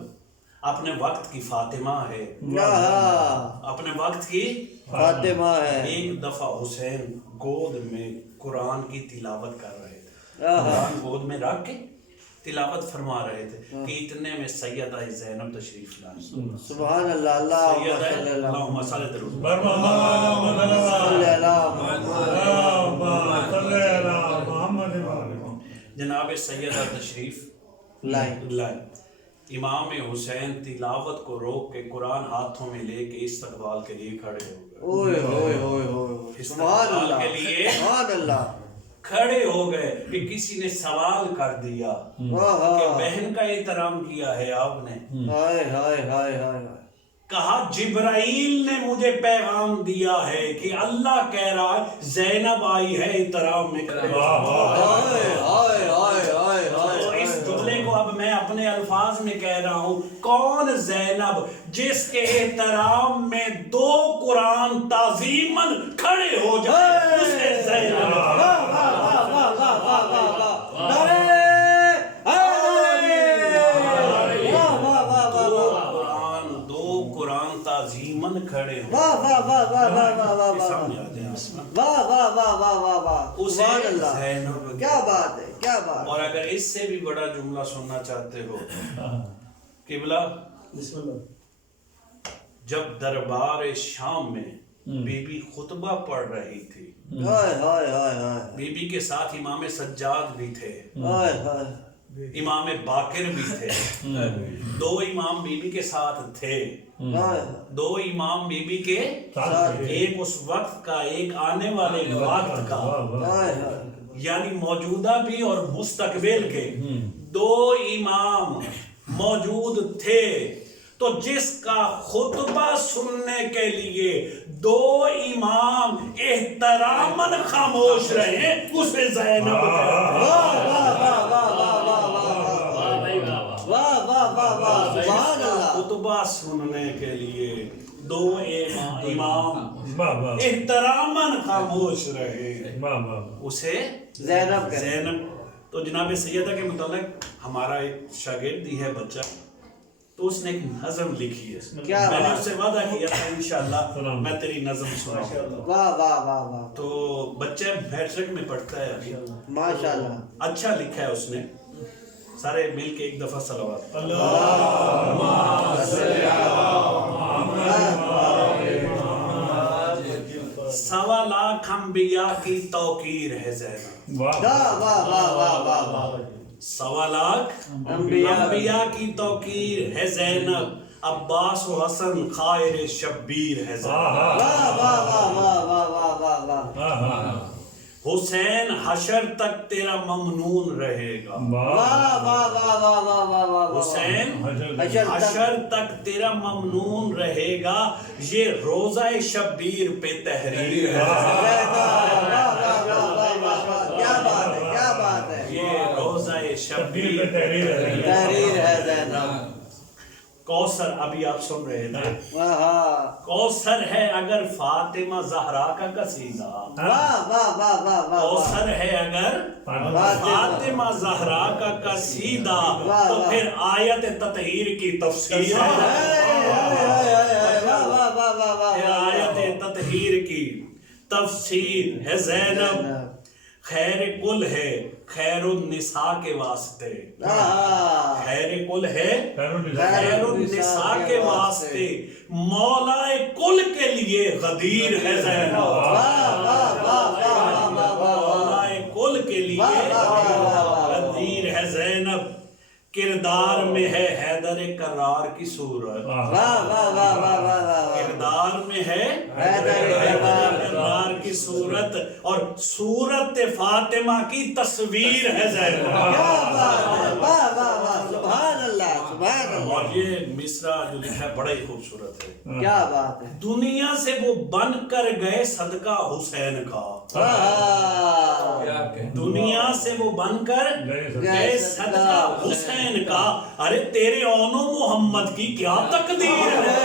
اپنے وقت کی فاطمہ ہے، ہاں، اپنے وقت کی فاطمہ ہے، ایک دفعہ حسین گود میں قرآن کی تلاوت کر رہے تھے، آہا۔ قرآن گود میں رکھ کے تلاوت فرما رہے تھے کہ اتنے میں سیدہ زینب تشریف لائیں، سبحان اللہ، اللہم سیدہ صلی اللہ اللہم صلی درود صلی اللہ جناب سیدہ تشریف لائیں، لائیں، امام حسین تلاوت کو روک کے قرآن ہاتھوں میں لے کے استقبال کے لیے کھڑے ہو گئے، اوئے اوئے اوئے اوئے، سبحان استقبال اللہ، کے لیے سبحان اللہ، کھڑے ہو گئے کہ کسی نے سوال کر دیا واہ کہ واہ، بہن کا احترام کیا ہے آپ نے، ہائے ہائے ہائے ہائے، کہا جبرائیل نے مجھے پیغام دیا ہے کہ اللہ کہہ رہا ہے زینب آئی ہے احترام میں کھڑے ہو۔ ہائے ہائے ہائے ہائے تو ہائے، اس جملے کو اب میں اپنے الفاظ میں کہہ رہا ہوں، کون زینب جس کے احترام میں دو قرآن تعظیماً کھڑے ہو جائے، اسے زینب واہ واہ واہ واہ واہ واہ واہ واہ، نعرہ حیدری، واہ واہ واہ واہ واہ، دو قرآن تعظیماً کھڑے ہو، واہ واہ واہ واہ واہ واہ واہ واہ، سامنے آ جائیں آسمان، واہ واہ واہ واہ واہ واہ، اسے سبحان اللہ، زینب، کیا بات ہے، کیا بات، اور اگر اس سے بھی بڑا جملہ سننا چاہتے ہو، قبلہ جب دربار شام میں بی بی خطبہ پڑھ رہی تھی، ہائے ہائے ہائے ہائے، بی بی کے ساتھ امام سجاد بھی تھے، ہائے ہائے، امام باقر بھی تھے، دو امام بی بی کے ساتھ تھے، ہائے دو امام بی بی کے ایک اس وقت کا ایک آنے والے وقت کا، ہائے ہائے، یعنی موجودہ بھی اور مستقبل کے دو امام موجود تھے، تو جس کا خطبہ سننے کے لیے دو امام احتراماً خاموش رہے اسے زینب کہتے ہیں۔ واہ واہ واہ واہ واہ واہ واہ واہ واہ واہ واہ، سبحان اللہ، خطبہ سننے کے لیے دو امام احتراماً خاموش رہے، اسے زینب کہتے ہیں۔ زینب. تو جناب سیدہ کے متعلق ہمارا ایک شاگرد ہی ہے بچہ، تو اس نے ایک نظم لکھی ہے. کیا میں نے بات اس سے وعدہ کیا تھا انشاءاللہ میں تیری نظم سناؤں. واہ واہ واہ واہ، تو بچہ میٹرک میں پڑھتا ہے ابھی. ماشاءاللہ. اچھا لکھا ہے اس نے. سارے مل کے ایک دفعہ صلوات. سوا لاکھ انبیاء کی توقیر ہے زینب. واہ واہ واہ واہ واہ واہ. سوا لاکھ انبیاء کی توقیر ہے زینب. عباس و حسن خائر شبیر ہے زینب. واہ واہ واہ واہ واہ واہ واہ واہ. حسین حشر تک تیرا ممنون رہے گا. واہ واہ واہ واہ واہ واہ واہ. حسین حشر حشر تک تیرا ممنون رہے گا. یہ روزہ شبیر پہ تحریر ہے. کیا بات ہے، کیا بات ہے. یہ روزہ شبیر پہ تحریر ہے زینب. کوثر ابھی آپ سن رہے تھے. واہ کوثر ہے اگر فاطمہ زہرا کا قصیدہ. واہ واہ واہ واہ واہ. کوثر ہے اگر فاطمہ زہرا کا قصیدہ تو پھر آیت تطہیر کی تفسیر ہے. واہ واہ واہ واہ واہ. پھر آیت تطہیر کی تفسیر ہے زینب. خیر کل ہے خیر النساء کے واسطے. خیر کل ہے خیر النساء کے واسطے. مولا کل کے لیے غدیر ہے زینب. مولا کل کے لیے غدیر ہے زینب. کردار میں ہے حیدر کرار کی صورت. کردار میں ہے حیدر کرار کی صورت اور صورت فاطمہ کی تصویر ہے زینب. سبحان اللہ سبحان اللہ. اور یہ مصرع جو لکھا ہے بڑا ہی خوبصورت ہے. کیا بات ہے. دنیا سے وہ بن کر گئے صدقہ حسین کا. دنیا سے وہ بن کر گئے صدقہ حسین کا. ارے تیرے اون و محمد کی کیا تقدیر ہے.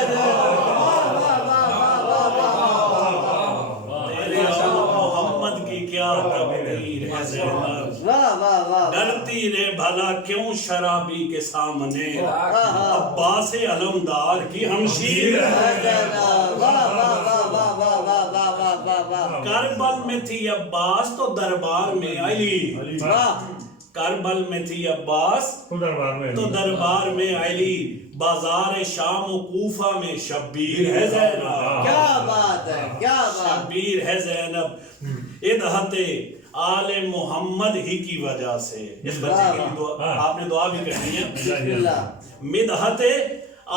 تیرے اون و محمد کی کیا تقدیر ہے زینب. ڈرتی رے بھلا کیوں شرابی کے سامنے عباس علمدار کی ہمشیر ہے. کربل میں تھی عباس تو دربار میں علی. کربل میں تھی عباس تو دربار میں علی. بازار شام و کوفہ میں شبیر ہے زینب. کیا بات ہے، کیا بات. شبیر ہے زینب. ادہت آل محمد ہی کی وجہ سے. اس بچے کے لیے آپ نے دعا بھی کرنی ہے. مدحت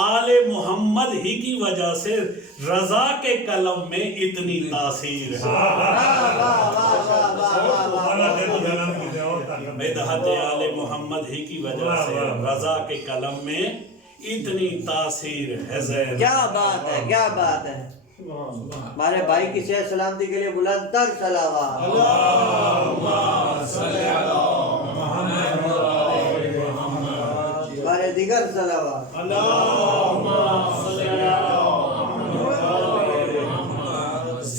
آل محمد ہی کی وجہ سے رضا کے قلم میں اتنی تاثیر ہے. مدحت آل محمد ہی کی وجہ سے رضا کے قلم میں اتنی تاثیر ہے زینب. کیا بات ہے، کیا بات ہے. ہمارے بھائی کی صحت سلامتی کے لیے بلند تر صلوات. ہمارے دیگر صلوات.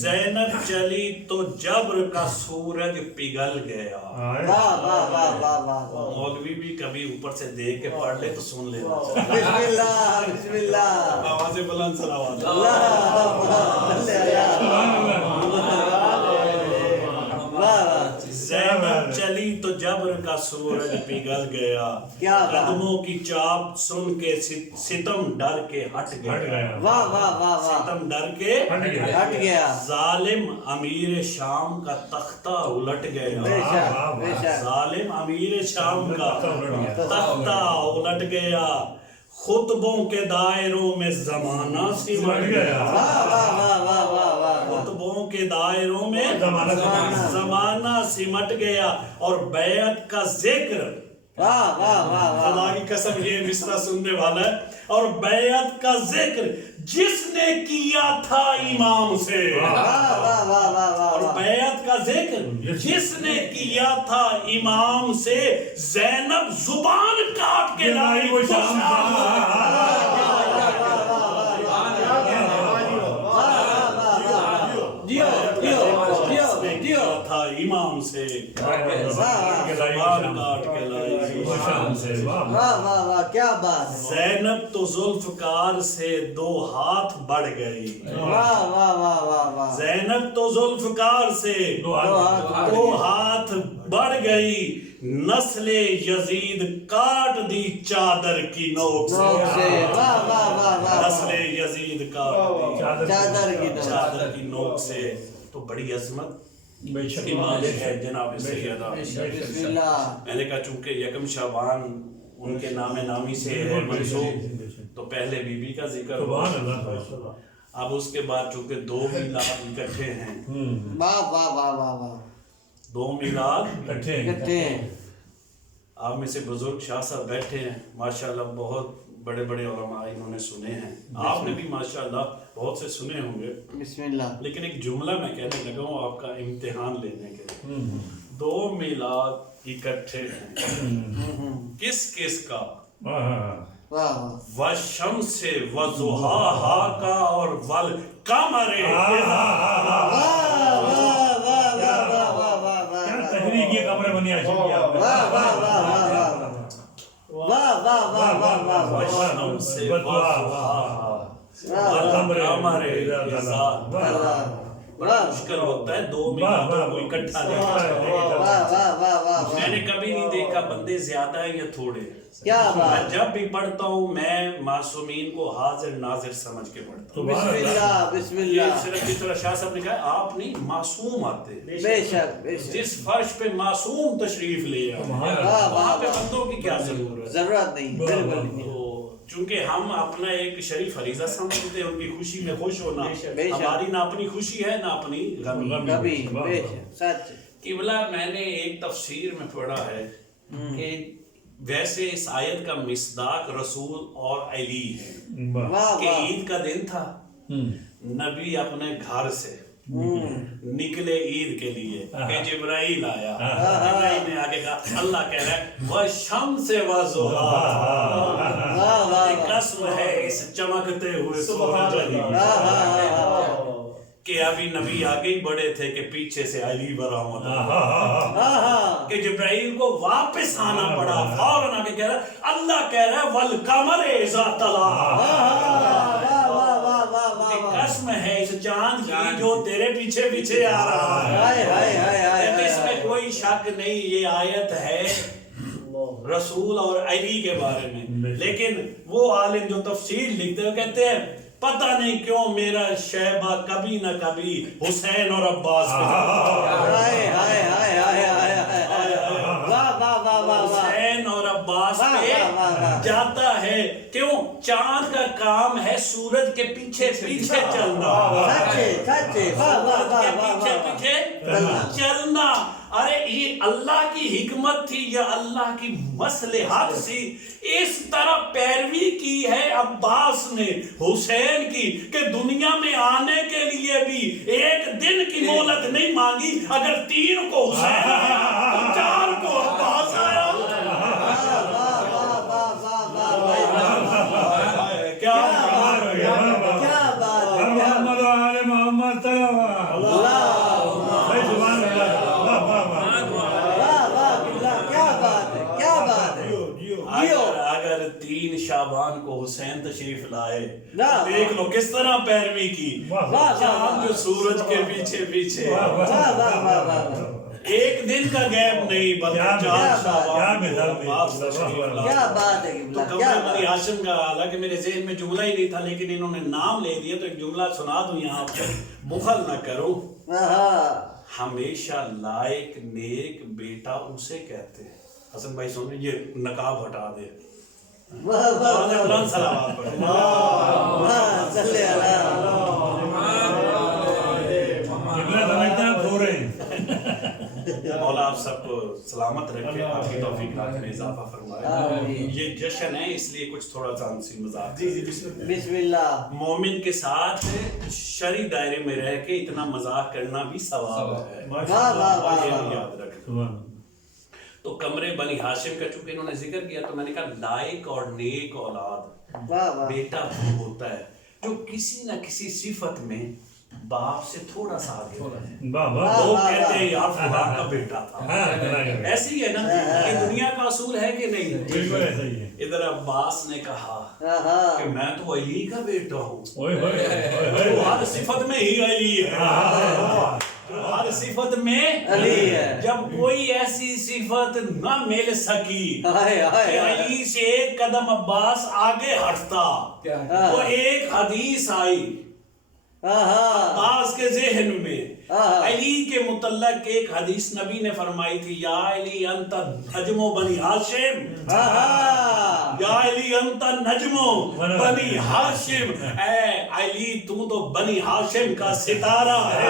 زینب چلی تو جبر کا سورج پگھل گیا. واہ واہ واہ واہ واہ. مولوی بھی کبھی اوپر سے دیکھ کے پڑھ لے تو سن لینا چاہیے. بسم اللہ بسم اللہ. آواز بلند صلوات. زینب چلی تو جبر کا سورج پگھل گیا. قدموں کی چاپ سن کے ستم ڈر کے ہٹ گیا. واہ واہ واہ واہ. ستم ڈر کے ہٹ گیا. ظالم امیر شام کا تختہ الٹ بے گیا. شک بے شک. ظالم امیر شام کا تختہ الٹ گیا. خطبوں کے دائروں میں زمانہ سمٹ گیا. واہ واہ واہ واہ واہ واہ. خطبوں کے دائروں میں زمانہ سمٹ گیا. اور بیعت کا ذکر واہ واہ واہ واہ. خدا کی قسم یہ مصرع سننے والا ہے. اور بیعت کا ذکر جس نے کیا تھا امام سے. اور بیعت کا ذکر جس نے کیا تھا امام سے. زینب زبان کاٹ کے لائی تھا واہ واہ واہ کیا بات ہے زینب تو ذوالفقار سے 2 ہاتھ بڑھ گئی واہ واہ واہ واہ واہ زینب تو ذوالفقار سے 2 ہاتھ 2 ہاتھ بڑھ گئی نسل یزید کاٹ دی چادر کی نوک نوک سے سے واہ واہ واہ واہ نسل یزید کاٹ دی چادر کی نوک چادر کی نوک سے تو بڑی عظمت کی مالک ہے جناب سیدہ بسم اللہ میں نے کہا چونکہ یکم شعبان ان کے نام نامی سے ہے منسوب تو پہلے بی بی کا ذکر ہوا اب اس کے بعد چونکہ 2 میلاد اکٹھے ہیں واہ واہ واہ واہ واہ 2 میلاد کہتے ہیں آپ میں سے بزرگ شاہ صاحب بیٹھے ہیں ماشاءاللہ بہت بڑے بڑے علماء انہوں نے سنے ہیں آپ نے بھی ماشاءاللہ بہت سے سنے ہوں گے بسم اللہ لیکن ایک جملہ میں کہنے لگا ہوں آپ کا امتحان لینے کے 2 میلاد اکٹھے ہیں کس کس کا واہ واہ وَالشَّمْسِ وَضُحَاهَا کا اور وَالْقَمَرِ وَالشَّمْسِ وَضُحَاهَا وَالْقَمَرِ بڑا مشکل ہوتا ہے 2 میلادوں کو اکٹھا دیکھنا میں نے کبھی نہیں دیکھا بندے زیادہ ہیں یا تھوڑے کیا بات میں جب بھی پڑھتا ہوں میں معصومین کو حاضر ناظر سمجھ کے پڑھتا ہوں بسم اللہ بسم یہ اللہ صرف جس طرح شاہ صاحب نے کہا آپ نہیں معصوم آتے بے شک بے شک جس فرش پہ معصوم تشریف لے آئے وہاں پہ بندوں کی کیا ضرورت ضرورت نہیں بالکل نہیں تو چونکہ ہم اپنا ایک شریف فریضہ سمجھتے ہیں ان کی خوشی میں خوش ہونا بے شک ہماری نہ اپنی خوشی ہے نہ اپنی غمی کبھی بے شک سچ قبلہ میں نے ایک تفسیر میں پڑھا ہے کہ ویسے اس آیت کا مصداق رسول اور علی ہے واہ کہ واہ عید کا دن تھا نبی اپنے گھر سے نکلے عید کے لیے کہ جبرائیل آیا جبرائیل نے آگے کہا اللہ کہہ رہا ہے وَالشَّمْسِ وَضُحَاهَا قسم ہے اس چمکتے ہوئے سورج علی کہ ابھی نبی آگے ہی بڑے تھے کہ پیچھے سے علی برآمد کہ جبرائیل کو واپس آنا پڑا فوراً آگے کہہ رہا ہے اللہ کہہ رہا ہے وَالْقَمَرِ إِذَا تَلَاهَا قسم ہے اس چاند کی جو تیرے پیچھے پیچھے آ رہا ہے اس میں کوئی شک نہیں یہ آیت ہے رسول اور علی کے بارے میں لیکن وہ عالم جو تفسیر لکھتے ہیں کہتے ہیں پتہ نہیں کیوں میرا شیبہ کبھی نہ کبھی حسین اور عباس حسین اور عباس پہ جاتا ہے کیوں چاند کا کام ہے سورج کے پیچھے پیچھے چلنا پیچھے پیچھے چلنا ارے یہ اللہ کی حکمت تھی یا اللہ کی مصلحت تھی اس طرح پیروی کی ہے عباس نے حسین کی کہ دنیا میں آنے کے لیے بھی 1 دن کی مہلت نہیں مانگی اگر 3 کو حسین آیا تو 4 کو عباس آیا اگر 3 شعبان کو حسین تشریف لائے دیکھ لو کس طرح پیروی کی چاند جو سورج کے پیچھے پیچھے 1 دن کا گیپ نہیں بلکہ 4 شعبان کیا بات ہے تو کمرہ بنی ہاشم کا حالانکہ میرے ذہن میں جملہ ہی نہیں تھا لیکن انہوں نے نام لے دیا تو ایک جملہ سنا دوں یہاں پر بخل نہ کرو ہمیشہ لائق نیک بیٹا اسے کہتے ہیں حسن بھائی سن یہ نقاب ہٹا دے سلامات پڑھیں مولا آپ سب کو سلامت رکھے آپ کی توفیق میں اضافہ فرمائے یہ جشن ہے اس لیے کچھ تھوڑا سا سی مذاق بسم اللہ مومن کے ساتھ شرعی دائرے میں رہ کے اتنا مذاق کرنا بھی ثواب ہے یہ یاد رکھنا تو کمرے بنی ہاشم کا چونکہ انہوں نے ذکر کیا تو میں نے کہا لائق اور نیک اولاد بیٹا وہ ہوتا ہے جو کسی نہ کسی صفت میں باپ سے تھوڑا سا آگے ہے۔ واہ واہ لوگ کہتے ہیں یار فلاں کا بیٹا تھا، ہاں بالکل ایسی ہی ہے نا، یہ دنیا کا اصول ہے کہ نہیں؟ ایسا ہی ہے ادھر عباس نے کہا کہ میں تو علی کا بیٹا ہوں، اوئے ہوئے اوئے تو ہر صفت میں ہی علی ہے، تو ہر صفت میں علی ہے۔ جب کوئی ایسی صفت نہ مل سکی ہائے کہ ہائے علی سے ایک قدم عباس آگے ہٹتا، وہ ایک حدیث آئی عباس کے ذہن میں، علی کے متعلق ایک حدیث نبی نے فرمائی تھی، یا علی انت نجم بنی ہاشم، یا علی انت نجم بنی ہاشم، اے علی تو تو بنی ہاشم کا ستارہ ہے۔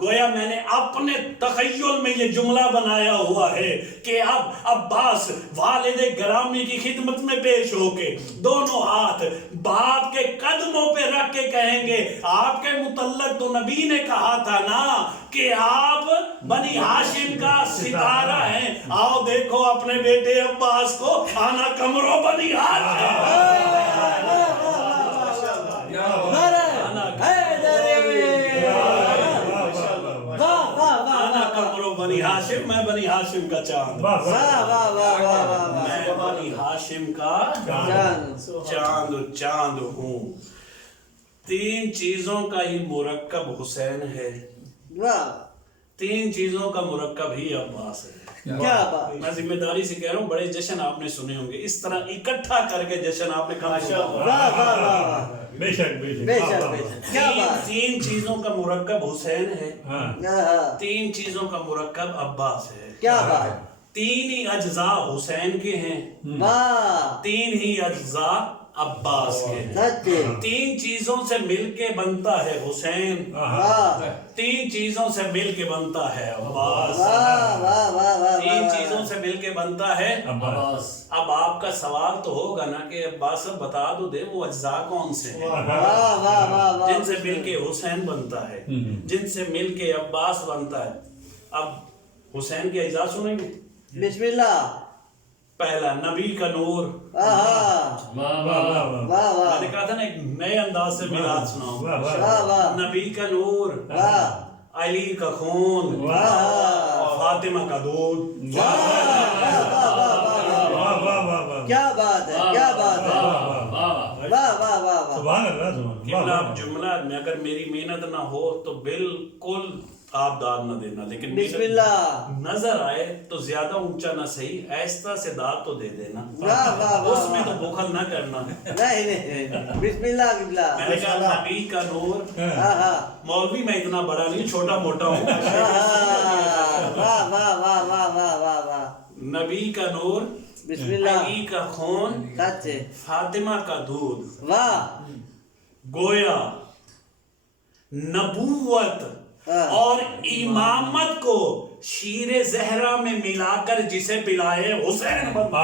گویا میں نے اپنے تخیل میں یہ جملہ بنایا ہوا ہے کہ اب عباس والد گرامی کی خدمت میں پیش ہو کے دونوں ہاتھ باپ کے قدموں پہ رکھ کے کہیں گے، آپ کے متعلق تو نبی نے کہا تھا نا کہ آپ بنی ہاشم کا ستارہ ہیں، آؤ دیکھو اپنے بیٹے عباس کو، آنا کمرو بنی ہاشم، بنی ہاشم، میں بنی ہاشم کا چاند، میں بنی ہاشم کا چاند ہوں۔ تین چیزوں کا ہی مرکب حسین ہے، تین چیزوں کا مرکب ہی عباس ہے۔ کیا بات، میں ذمہ داری سے کہہ رہا ہوں، بڑے جشن آپ نے سنے ہوں گے، اس طرح اکٹھا کر کے جشن آپ نے کہا بے شک بے شک بے شک بے شک، کیا بات، تین چیزوں کا مرکب حسین ہے، ہاں تین چیزوں کا مرکب عباس ہے، کیا بات، تین ہی اجزاء حسین کے ہیں، واہ، تین ہی اجزاء عباس کے ہیں، سچے، تین چیزوں سے مل کے بنتا ہے حسین، واہ تین چیزوں سے مل کے بنتا ہے عباس، واہ واہ واہ واہ، تین چیزوں سے مل کے بنتا ہے عباس۔ اب آپ کا سوال تو ہوگا نا کہ عباس اب بتا دو دے وہ اجزاء کون سے ہیں واہ واہ واہ واہ، جن سے مل کے حسین بنتا ہے، جن سے مل کے عباس بنتا ہے۔ اب حسین کے اجزاء سنیں گے، بسم اللہ، پہلا نبی کا نور، واہ واہ میں نے کہا تھا نا ایک نئے انداز سے میلاد سناؤں، واہ واہ، نبی کا نور، واہ علی کا خون، واہ، فاطمہ کا دودھ، کیا بات ہے، کیا بات ہے، واہ واہ واہ واہ، سبحان اللہ سبحان قبلہ اللہ اب جملہ میں اگر میری محنت نہ ہو تو بالکل آپ داد نہ دینا، لیکن بسم اللہ، نظر آئے تو زیادہ اونچا نہ صحیح، ایسا سے داد تو دے دینا، واہ واہ اس میں واہ، تو بخل نہ کرنا۔ نہیں نہیں، بسم اللہ بسم اللہ، میں نے کہا نبی کا نور، ہاں، مولوی میں اتنا بڑا نہیں، چھوٹا موٹا ہوں، واہ واہ واہ واہ واہ واہ واہ، نبی کا نور، بسم اللہ، علی کا خون، سچے، فاطمہ کا دودھ، واہ، گویا نبوت اور امامت کو شیر زہرا میں ملا کر جسے پلائے حسین بنتا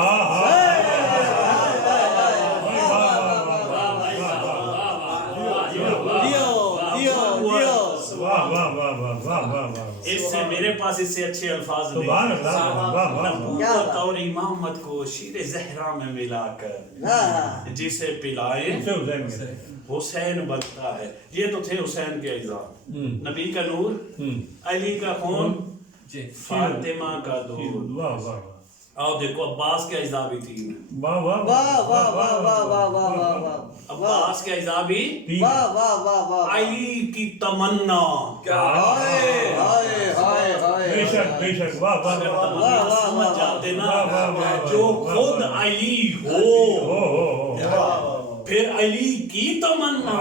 اس سے میرے پاس اس سے اچھے الفاظ نہیں، نبوت اور امامت کو شیر زہرا میں ملا کر جسے پلائے حسین بنتا ہے۔ یہ تو تھے حسین کے اجزاء، نبی کا نور، علی کا خون، فاطمہ کا دودھ۔ آؤ دیکھو عباس کے اجزاء بھی تین ہیں، واہ واہ واہ واہ واہ واہ واہ واہ، عباس کے اجزاء بھی، واہ واہ واہ واہ، علی کی تمنا، ہائے ہائے ہائے ہائے، بے شک بے شک واہ واہ اگر واہ تمنا سمجھ جاتے نا، جو خود علی ہو پھر علی کی تمنا،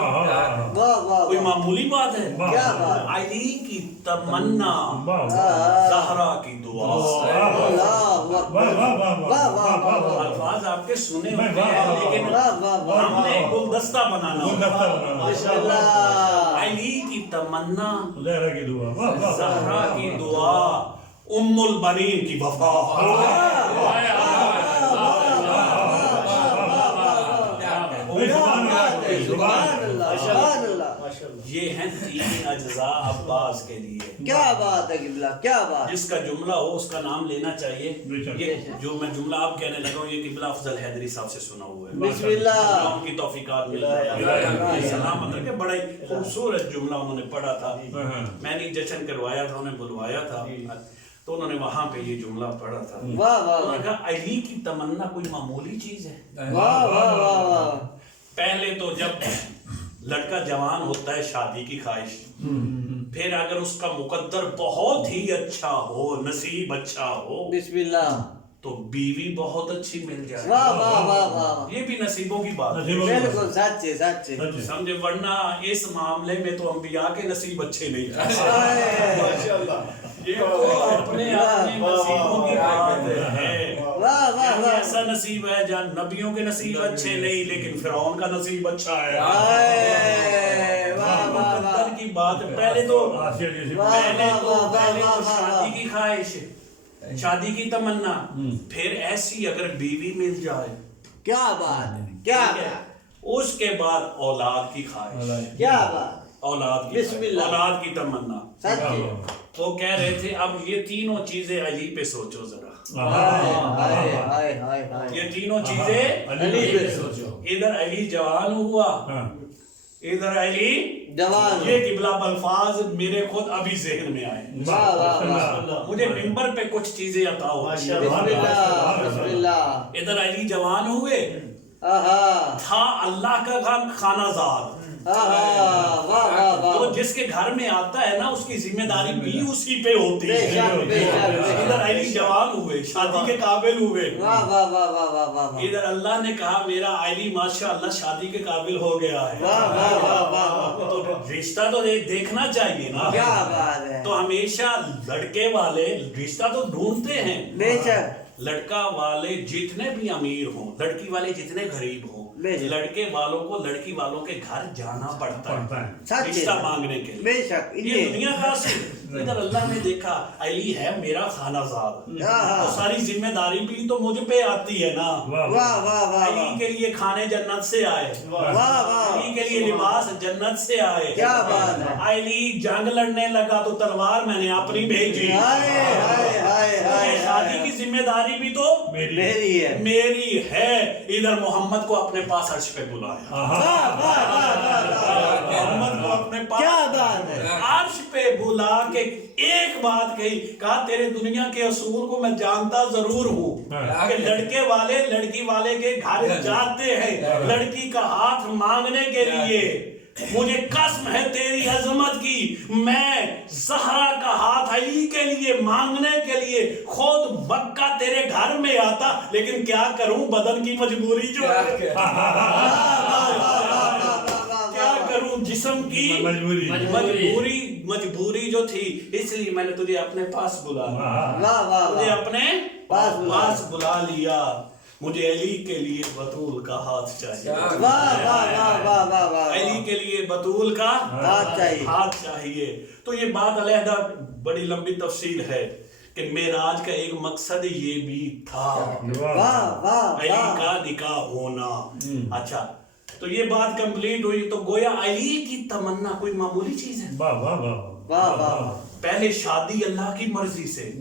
واہ واہ، کوئی معمولی بات ہے؟ کیا بات، علی کی تمنا، زہرا کی دعا۔ اللہ اکبر، واہ واہ واہ، الفاظ آپ کے سنے ہوتے ہیں لیکن واہ واہ واہ، ہم نے گلدستہ بنانا ہوگا۔ ماشاء اللہ، علی کی تمنا، زہرا کی دعا، زہرا کی دعا، ام البنین کی وفا۔ سبحان اللہ، سبحان اللہ، یہ ہیں تین اجزاء عباس کے لیے، کیا بات ہے قبلہ، کیا بات. جس کا جملہ ہو اس کا نام لینا چاہیے. بے شک. یہ جو میں جملہ آپ کہنے لگا ہوں یہ قبلہ افضل حیدری صاحب سے سنا ہوا ہے. بسم اللہ. ان کی توفیقات مل جائے. سلام مطلب کہ بڑا ہی خوبصورت جملہ انہوں نے پڑھا تھا. میں نے جشن کروایا تھا، انہیں بلوایا تھا تو انہوں نے وہاں پہ یہ جملہ پڑھا تھا. واہ واہ انہوں نے کہا علی کی تمنا کوئی معمولی چیز ہے. واہ واہ واہ واہ. پہلے تو جب لڑکا جوان ہوتا ہے شادی کی خواہش، پھر اگر اس کا مقدر بہت ہی اچھا ہو، نصیب اچھا ہو بسم اللہ. تو بیوی بہت اچھی مل جائے. واہ واہ واہ واہ. یہ بھی نصیبوں کی بات ہے. بالکل سچے سچے. سمجھے، ورنہ اس معاملے میں تو انبیاء کے نصیب اچھے نہیں تھے. یہ تو اپنے نصیبوں کی بات ہے. واہ واہ واہ. ایسا نصیب ہے جہاں نبیوں کے نصیب اچھے نہیں لیکن فرعون کا نصیب اچھا ہے. واہ واہ واہ. مقدر کی بات ہے. پہلے تو شادی کی خواہش، شادی کی تمنا، پھر ایسی اگر بیوی مل جائے کیا بات ہے، کیا اس کے بعد اولاد کی خواہش، کیا بات. اولاد کی بسم اللہ. اولاد کی تمنا. سچے. وہ کہہ رہے تھے اب یہ تینوں چیزیں علی پہ سوچو ذرا. ہائے ہائے ہائے ہائے ہائے. یہ تینوں چیزیں علی پہ سوچو. ادھر علی جوان ہوا، ادھر علی جوان. یہ قبلہ الفاظ میرے خود ابھی ذہن میں آئے. واہ واہ واہ. مجھے ممبر پہ کچھ چیزیں عطا ہوئی. بسم اللہ بسم اللہ. ادھر علی جوان ہوئے، آہا تھا اللہ کا خانہ زاد. آہا. واہ واہ وہ واہ. جس کے گھر میں آتا ہے نا اس کی ذمہ داری بھی اسی پہ ہوتی بے ہے. شک بے شک بے شک. ادھر علی جوان ہوئے، شادی کے قابل ہوئے. واہ واہ واہ واہ واہ واہ. ادھر اللہ نے کہا میرا علی ماشاءاللہ شادی کے قابل ہو گیا ہے. واہ واہ واہ واہ. تو رشتہ تو دیکھنا چاہیے نا. کیا بات ہے. تو ہمیشہ لڑکے والے رشتہ تو ڈھونڈتے ہیں. بے شک. لڑکا والے جتنے بھی امیر ہوں، لڑکی والے جتنے غریب ہوں، لڑکے والوں کو لڑکی والوں کے گھر جانا پڑتا ہے رشتہ مانگنے کے لیے. بے شک. یہ دنیا کا اصل. ادھر اللہ نے دیکھا علی ہے میرا خانہ زاد، تو ساری ذمہ داری بھی تو مجھ پہ آتی ہے نا. واہ واہ واہ. علی کے لیے کھانے جنت سے آئے، واہ واہ. علی کے لیے لباس جنت سے آئے. کیا بات ہے. علی جنگ لڑنے لگا تو تلوار میں نے اپنی بھیجی. ہائے ہائے ہائے ہائے. شادی کی ذمہ داری بھی تو میری ہے. میری ہے. ادھر محمد کو اپنے پاس عرش پہ بلایا. واہ واہ واہ واہ. محمد کو اپنے پاس کیا بات ہے. عرش پہ بلا کے ایک بات کہی، کہا تیرے دنیا کے اصول کو میں جانتا ضرور ہوں کہ لڑکے والے لڑکی والے کے گھر جاتے ہیں لڑکی کا ہاتھ مانگنے کے لیے. مجھے قسم ہے تیری عظمت کی، میں زہرا کا ہاتھ علی کے لیے مانگنے کے لیے خود مکہ تیرے گھر میں آتا، لیکن کیا کروں بدن کی مجبوری جو ہے، کیا کروں جسم کی مجبوری جو تھی، اس لیے میں نے تجھے اپنے پاس بلایا، تجھے اپنے پاس بلا لیا. مجھے علی کے لیے بطول کا ہاتھ چاہیے. علی کے لیے بطول کا ہاتھ چاہیے. تو یہ بات علیحدہ بڑی لمبی تفصیل ہے کہ معراج کا ایک مقصد یہ بھی تھا، علی کا نکاح ہونا. اچھا تو یہ بات کمپلیٹ ہوئی تو گویا علی کی تمنا کوئی معمولی چیز ہے. پہلے شادی اللہ کی مرضی سے،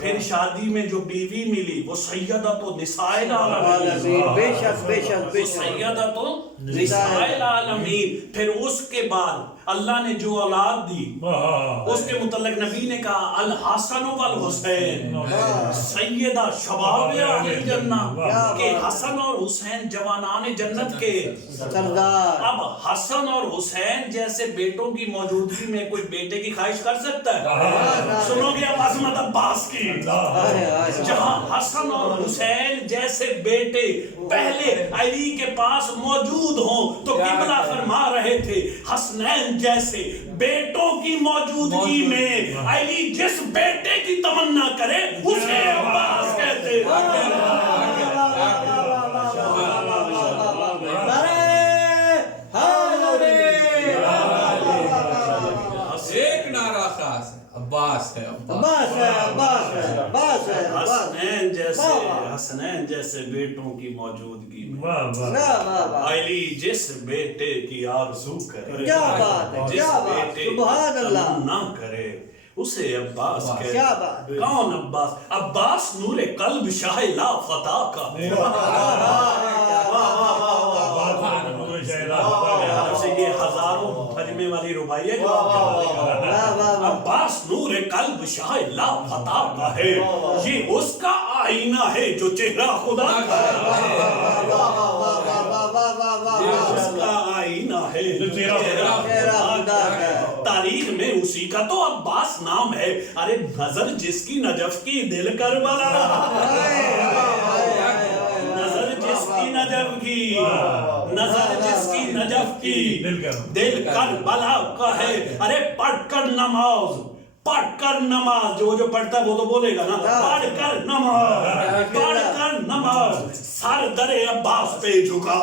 پھر شادی میں جو بیوی ملی وہ سیدۃ نساء العالمین، بے شک بے شک بے شک. سیدۃ نساء العالمین. پھر اس کے بعد اللہ نے جو اولاد دی اس کے متعلق نبی نے کہا الحسن والحسین سیدہ شباب اہل جنہ، کہ حسن اور حسین جوانان جنت کے سردار. اب حسن اور حسین جیسے بیٹوں کی موجودگی میں کوئی بیٹے کی خواہش کر سکتا ہے؟ سنو گے اب عظمت عباس کی. جہاں حسن اور حسین جیسے بیٹے پہلے علی کے پاس موجود ہوں تو قبلہ فرما رہے تھے حسنین جیسے بیٹوں کی موجودگی میں علی جس بیٹے کی تمنا کرے اسے عباس کہتے ہیں. ایک نعرہ خاص ہے عباس ہے. حسنین جیسے بیٹوں کی موجودگی میں علی جس بیٹے کی آرزو کرے، جس بیٹے کی تمنا کرے اسے عباس کہتے کیا ہیں۔ بات کون عباس؟ عباس نور قلب شاہ لا فتح کا سے یہ ہزاروں ترجمے والی ربائی ہے جو آپ کے بارے کا ہے۔ عباس نور قلب شاہ لا فتح کا ہے، یہ اس کا آئینہ ہے جو چہرہ خدا کا ہے، یہ اس کا آئینہ ہے جو چہرہ خدا کا ہے۔ تاریخ میں اسی کا تو عباس نام ہے، ارے نظر جس کی نجف کی دل کربلا، نظر جس کی نجف کی، نظر جس کی نجف کی دل کربلا کا ہے، ارے پڑھ کر نماز، پڑھ کر نماز، جو پڑھتا ہے وہ تو بولے گا نا، پڑھ کر نماز، پڑھ کر نماز سر در عباس پہ جھکا،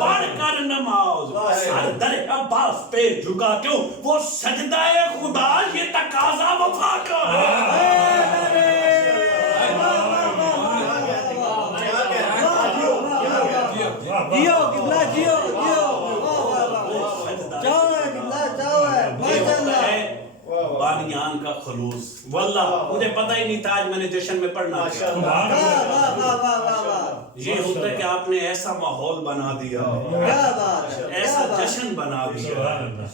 پڑھ کر نماز سر در عباس پہ جھکا، کیوں وہ سجدہ خدا یہ تقاضا وفا کا ہے۔ جیو قبلہ جیو جیو چاہو ہے قبلہ چاہو ہے ماشاء اللہ بانیان کا خلوص، واللہ مجھے پتہ ہی نہیں تھا، آج میں نے جشن میں پڑھنا کیا، یہ ہوتا ہے کہ آپ نے ایسا ماحول بنا دیا، کیا بات ایسا جشن بنا دیا،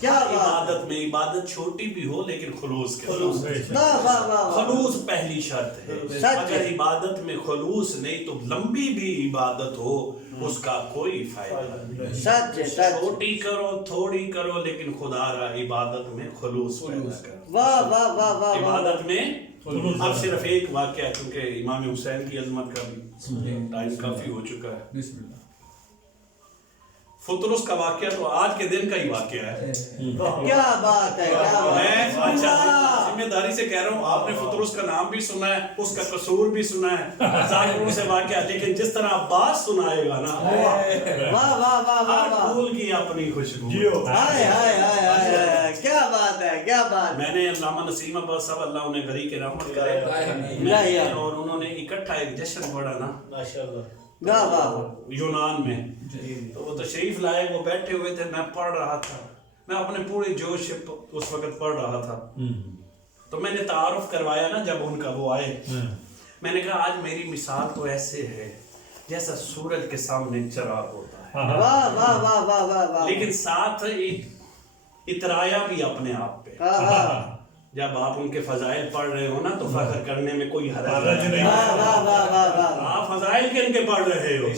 کیا بات عبادت میں عبادت چھوٹی بھی ہو لیکن خلوص کے ساتھ، خلوص پہلی شرط ہے، اگر عبادت میں خلوص نہیں تو لمبی بھی عبادت ہو اس کا کوئی فائدہ نہیں، سچ چھوٹی کرو تھوڑی کرو لیکن خدا را عبادت میں خلوص پیدا کرو، واہ واہ واہ واہ عبادت میں اب صرف ایک واقعہ ہے کیونکہ امام حسین کی عظمت کا بھی ٹائم کافی ہو چکا ہے۔ بسم اللہ۔ فطرس کا واقعہ تو آج کے دن کا ہی واقعہ ہے، کیا بات ہے کیا بات میں ہے ذمہ داری سے کہہ رہا ہوں، آپ نے فطرس کا نام بھی سنا ہے، اس کا قصور بھی سنا ہے، ظاہروں سے واقعہ، لیکن جس طرح عباس سنائے گا نا، واہ واہ واہ واہ ہر واہ پھول کی اپنی خوشبو، ہائے ہائے ہائے ہائے کیا بات ہے کیا بات میں نے علامہ نسیم عباس صاحب اللہ انہیں گھری کے رحمت کرے، اور انہوں نے اکٹھا ایک جشن پڑھا نا واہ واہ یونان میں، تو وہ تشریف لائے، وہ بیٹھے ہوئے تھے، میں پڑھ رہا تھا، میں اپنے پورے جوش سے اس وقت پڑھ رہا تھا، تو میں نے تعارف کروایا نا جب ان کا وہ آئے، میں نے کہا آج میری مثال تو ایسے ہے جیسا سورج کے سامنے چراغ ہوتا ہے، واہ واہ واہ واہ واہ لیکن ساتھ اترایا بھی اپنے آپ پہ، جب آپ ان کے فضائل پڑھ رہے ہو نا تو فخر کرنے میں کوئی حرج نہیں، آپ فضائل کے پڑھ رہے ہو،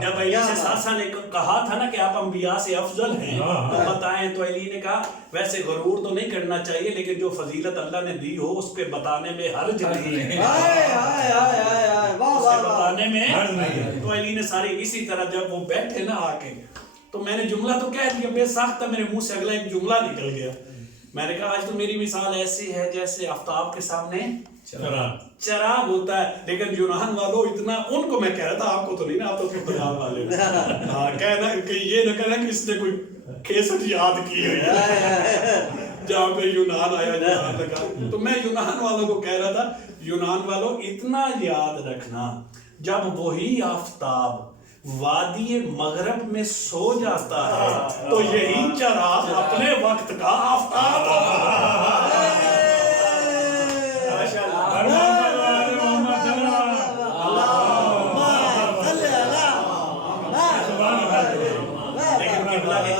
جب علی سے ساسا نے کہا تھا نا کہ آپ انبیاء سے افضل ہیں تو بتائیں، تو علی نے کہا ویسے غرور تو نہیں کرنا چاہیے لیکن جو فضیلت اللہ نے دی ہو اس پہ بتانے میں حرج نہیں ہے، اس پہ بتانے میں، تو علی نے ساری اسی طرح جب وہ بیٹھے نا آ کے، تو میں نے جملہ تو کہہ دیا، بے ساختہ میرے منہ سے اگلا ایک جملہ نکل گیا، میں نے کہا آج تو میری مثال ایسی ہے جیسے آفتاب کے سامنے چراغ ہوتا ہے، لیکن یونان والوں اتنا، ان کو میں کہہ رہا تھا، آپ کو تو نہیں نا، آپ تو پرتگال والے ہاں کہنا کہ یہ نہ کہنا کہ اس نے کوئی کیسٹ یاد کی ہے جہاں پہ یونان آیا یونان لگا، تو میں یونان والوں کو کہہ رہا تھا یونان والوں اتنا یاد رکھنا جب وہی آفتاب وادی مغرب میں سو جاتا ہے تو یہی چراغ اپنے وقت کا آفتاب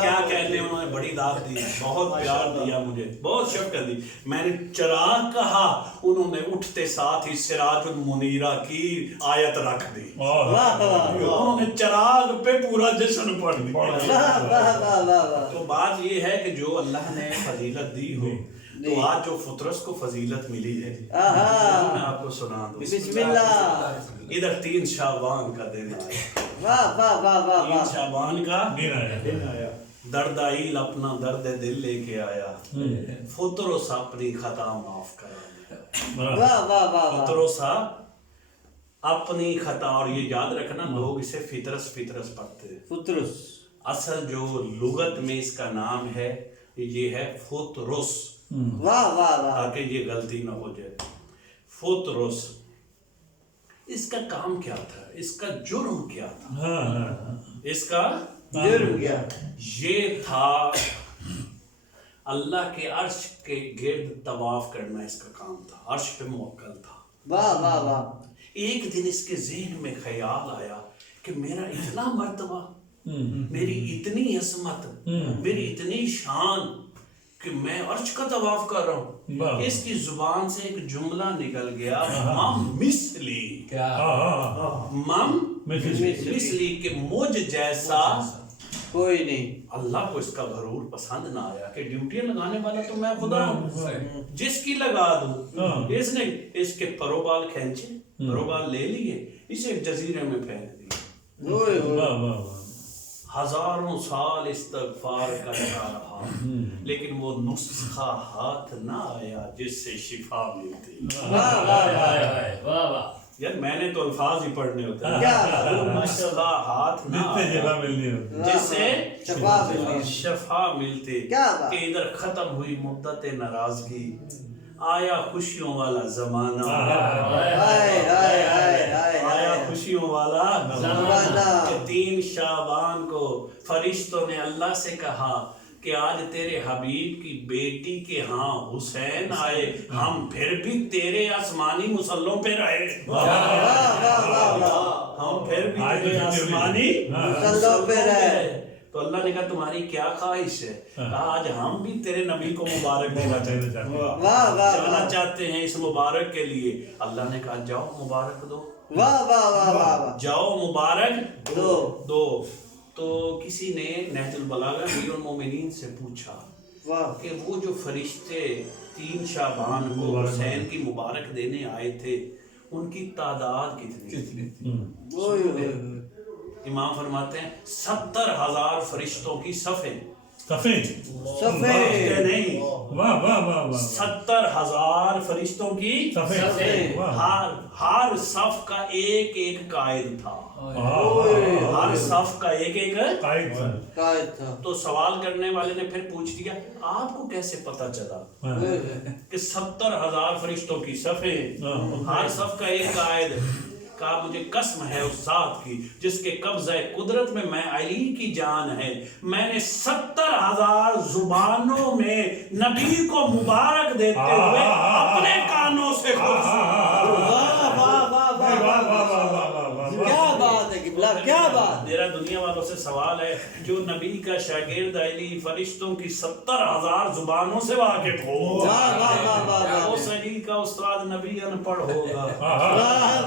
کیا کہتے ہیں، انہوں نے بڑی داد دی، بہت پیار دیا مجھے، بہت شفقت دی، میں نے چراغ کہا، انہوں نے اٹھتے ساتھ ہی سراج المنیرہ کی آیت رکھ دی، انہوں نے چراغ پہ پورا جشن پڑھ دیا۔ تو بات یہ ہے کہ جو اللہ نے فضیلت دی ہو، تو آج جو فطرس کو فضیلت ملی ہے میں آپ کو سنا دوں، بسم اللہ، ادھر 3 شعبان کا دن آیا، واہ واہ واہ واہ 3 شعبان کا دن آیا، دردائیل اپنا درد دل لے کے آیا، فطرس اپنی خطا معاف کرا، واہ واہ واہ فطرس اپنی خطا، اور یہ یاد رکھنا لوگ اسے فطرس پڑھتے ہیں، فطرس اصل جو لغت میں اس کا نام ہے یہ ہے فطرس، واہ واہ واہ تاکہ یہ غلطی نہ ہو جائے، فطرس، اس کا کام کیا تھا، اس کا جرم کیا تھا، اس کا جرم کیا یہ تھا اللہ کے عرش کے گرد طواف کرنا اس کا کام تھا، عرش پہ موکل تھا۔ واہ واہ واہ، ایک دن اس کے ذہن میں خیال آیا کہ میرا اتنا مرتبہ، میری اتنی عظمت، میری اتنی شان کہ میں عرش کا طواف کر رہا ہوں۔ اس کی زبان سے ایک جملہ نکل گیا، مم مثلی، کیا مم مثلی، کہ مجھ جیسا کوئی نہیں۔ اللہ کو اس کا غرور پسند نہ آیا کہ ڈیوٹیاں لگانے والا تو میں خدا ہوں، جس کی لگا دوں۔ اس نے اس کے پروبال کھینچے، پروبال لے لیے، اسے ایک جزیرے میں پھینک دیا۔ اوئے اوئے، ہزاروں سال استغفار کرتا رہا، لیکن وہ نسخہ ہاتھ نہ آیا جس سے شفا ملتی۔ واہ واہ واہ، یار میں نے تو الفاظ ہی پڑھنے ہوتے ہیں، کیا وہ نسخہ ہاتھ نہ آیا جس سے شفا ملتی، شفا ملتی۔ کیا بات، کہ ادھر ختم ہوئی مدت ناراضگی، آیا خوشیوں والا زمانہ، ہائے ہائے ہائے ہائے، آیا خوشیوں والا زمانہ۔ کہ 3 شعبان کو فرشتوں نے اللہ سے کہا کہ آج تیرے حبیب کی بیٹی کے ہاں حسین آئے، ہم پھر بھی تیرے آسمانی مسلوں پہ رہے، ہم پھر بھی تیرے آسمانی مسلوں پہ رہے۔ تو اللہ نے کہا تمہاری کیا خواہش ہے؟ کہا آج ہم بھی تیرے نبی کو مبارک دینا چاہتے ہیں، واہ واہ جانا واہ، چاہتے ہیں اس مبارک کے لیے۔ اللہ نے کہا جاؤ مبارک دو، واہ واہ واہ واہ، جاؤ مبارک دو۔ دو۔ تو کسی نے نہج البلاغہ امیر المومنین سے پوچھا واہ، کہ وہ جو فرشتے 3 شعبان کو حسین کی مبارک دینے آئے تھے ان کی تعداد کتنی تھی؟ اوئے اوئے، امام فرماتے ہیں 70,000 فرشتوں کی صفیں، سفید، نہیں، 70,000 فرشتوں کی سفید، ہر صف کا ایک ایک قائد تھا، ہر صف کا ایک ایک قائد تھا۔ تو سوال کرنے والے نے پھر پوچھ دیا آپ کو کیسے پتا چلا کہ 70,000 فرشتوں کی صفیں، ہر صف کا ایک قائد؟ کہا مجھے قسم ہے اس ذات کی جس کے قبضہ قدرت میں علی کی جان ہے، میں نے 70,000 زبانوں میں نبی کو مبارک دیتے ہوئے اپنے کانوں سے خود کیا بات ہے قبلہ، کیا بات۔ میرا دنیا والوں سے سوال ہے، جو نبی کا شاگرد علی فرشتوں کی 70,000 زبانوں سے واقف ہو، واہ واہ واہ واہ، اس علی کا استاد نبی ان پڑھ ہوگا؟ واہ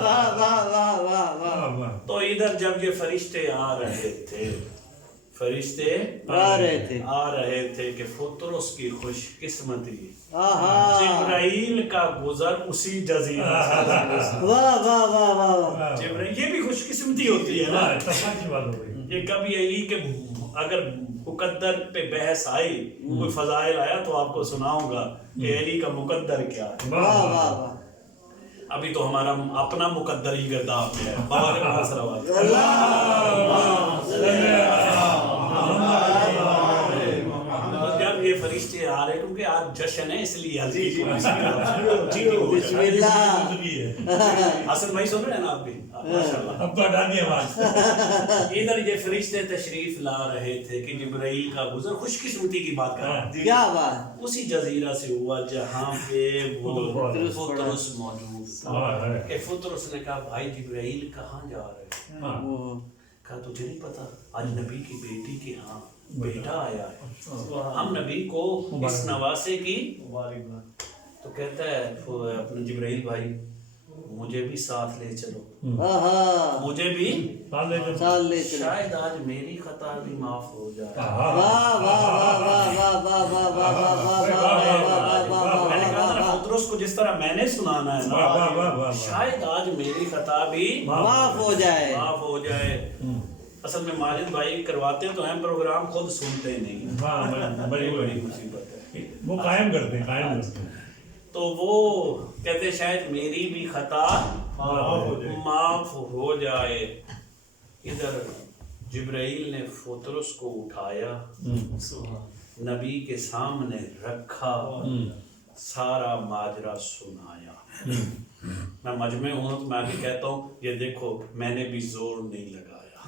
واہ واہ واہ واہ واہ، تو ادھر جب یہ فرشتے آ رہے تھے، فرشتے آ رہے تھے کہ فطرس کی خوش قسمتی، آہا، جبرائیل کا گزر اسی جزیرہ سے، واہ واہ واہ واہ، جبرائیل، یہ بھی خوش قسمتی ہوتی ہے نا، یہ کبھی علی کے اگر مقدر پہ بحث آئی، کوئی فضائل آیا تو آپ کو سناؤں گا کہ علی کا مقدر کیا ہے۔ واہ واہ واہ، ابھی تو ہمارا اپنا مقدر ہی گرداب میں ہے، بابا کے پاس روا جب یہ فرشتے آ رہے کیونکہ آج جشن ہے اس لیے بسم اللہ، حسن بھائی سن رہے ہیں نا آپ بھی ماشاءاللہ۔ ادھر یہ فرشتے تشریف لا رہے تھے کہ جبرائیل کا گزر خوش قسمتی کی بات کر رہے تھے، کیا بات، اسی جزیرہ سے ہوا جہاں پہ وہ فطرس موجود تھا۔ کہ فطرس نے کہا بھائی جبرائیل کہاں جا رہے ہیں؟ کہا تجھے نہیں پتا آج نبی کی بیٹی کے ہاں بیٹا آیا ہے، ہم نبی کو اس نواسے کی، تو کہتا ہے اپنے جبرائیل بھائی مجھے بھی ساتھ لے چلو، آہا، مجھے بھی سال لے چلو، شاید آج میری خطا بھی معاف ہو جائے۔ واہ واہ واہ واہ واہ واہ واہ واہ واہ، میں نے کہا تھا فطرس کو جس طرح میں نے سنانا ہے نا، شاید آج میری خطا بھی معاف ہو جائے، معاف ہو جائے۔ اصل میں ماجد بھائی کرواتے تو ہیں پروگرام، خود سنتے نہیں، بڑی مصیبت ہے، وہ قائم کرتے ہیں۔ تو وہ کہتے ہیں شاید میری بھی خطا معاف ہو جائے۔ ادھر جبرائیل نے فطرس کو اٹھایا، نبی کے سامنے رکھا، سارا ماجرا سنایا۔ میں مجمع ہوں تو میں بھی کہتا ہوں یہ دیکھو میں نے بھی زور نہیں لگایا،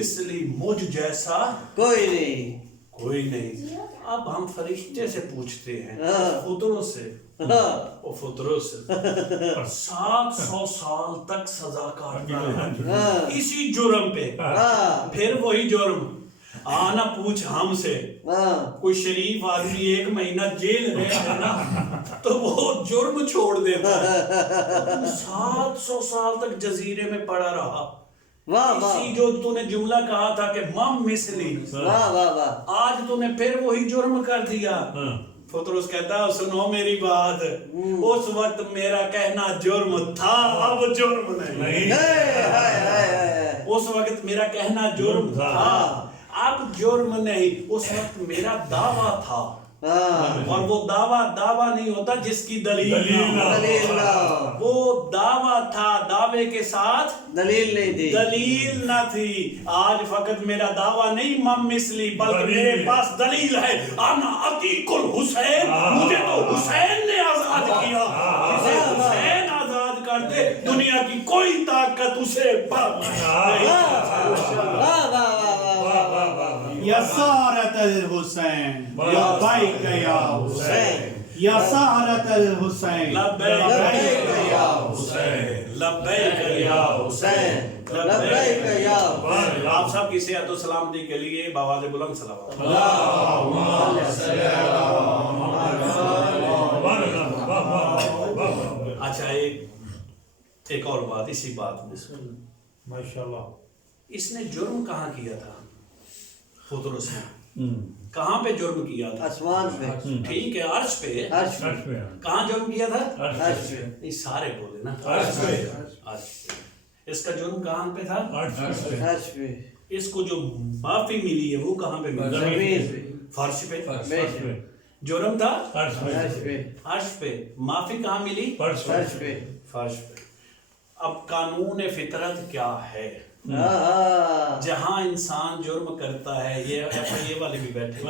مثلی مجھ جیسا کوئی نہیں کوئی نہیں. اب ہم فرشتے سے پوچھتے ہیں ہاں. فطروں سے ہاں وہ فطروں سے 700 سال تک سزا کاٹنا ہے ہاں اسی جرم پہ. ہاں پھر وہی جرم آنا پوچھ ہم سے. ہاں کوئی شریف آدمی 1 مہینہ جیل رہے ہے نا تو وہ جرم چھوڑ دیتا ہے. 700 سال تک جزیرے میں پڑا رہا. واہ واہ اسی جو تو نے جملہ کہا تھا کہ مم مثلی واہ واہ واہ آج تو نے پھر وہی جرم کر دیا. فطرس کہتا ہے سنو میری بات اس وقت میرا کہنا جرم تھا اب جرم نہیں. اس وقت میرا کہنا جرم تھا اب جرم نہیں. اس وقت میرا دعویٰ تھا اور وہ دعویٰ نہیں ہوتا جس کی دلیل نہ ہو. دلیل نہ ہو. وہ دعویٰ تھا دعوے کے ساتھ دلیل نہیں تھی. دلیل نہ تھی. آج فقط میرا دعویٰ نہیں مم مثلی بلکہ میرے پاس دلیل ہے. انا عتیق الحسین مجھے تو حسین نے آزاد کیا. جسے حسین آزاد کر دے دنیا کی کوئی طاقت اسے باق نہیں. واہ واہ واہ واہ واہ. یا سارت الحسین لبیک یا حسین یا سارت الحسین لبیک یا حسین لبیک یا حسین لبیک یا حسین. آپ سب کی صحت و سلامتی کے لیے بآواز بلند صلوات. اچھا ایک اور بات اسی بات میں ماشاءاللہ. اس نے جرم کہاں کیا تھا؟ فطرس نے کہاں پہ جرم کیا تھا؟ آسمان پہ. ٹھیک ہے عرش پہ. عرش پہ. کہاں جرم کیا تھا؟ عرش پہ. نہیں سارے بولے نا عرش پہ. عرش پہ. اس کا جرم کہاں پہ تھا؟ عرش پہ. اس کو جو معافی ملی ہے وہ کہاں پہ ملی؟ زمین پہ. فرش پہ. بے شک. جرم تھا عرش پہ. عرش پہ. معافی کہاں ملی؟ فرش پہ. فرش پہ. اب قانون فطرت کیا ہے؟ ہاں جہاں انسان جرم کرتا ہے یہ FIA والے بھی بیٹھے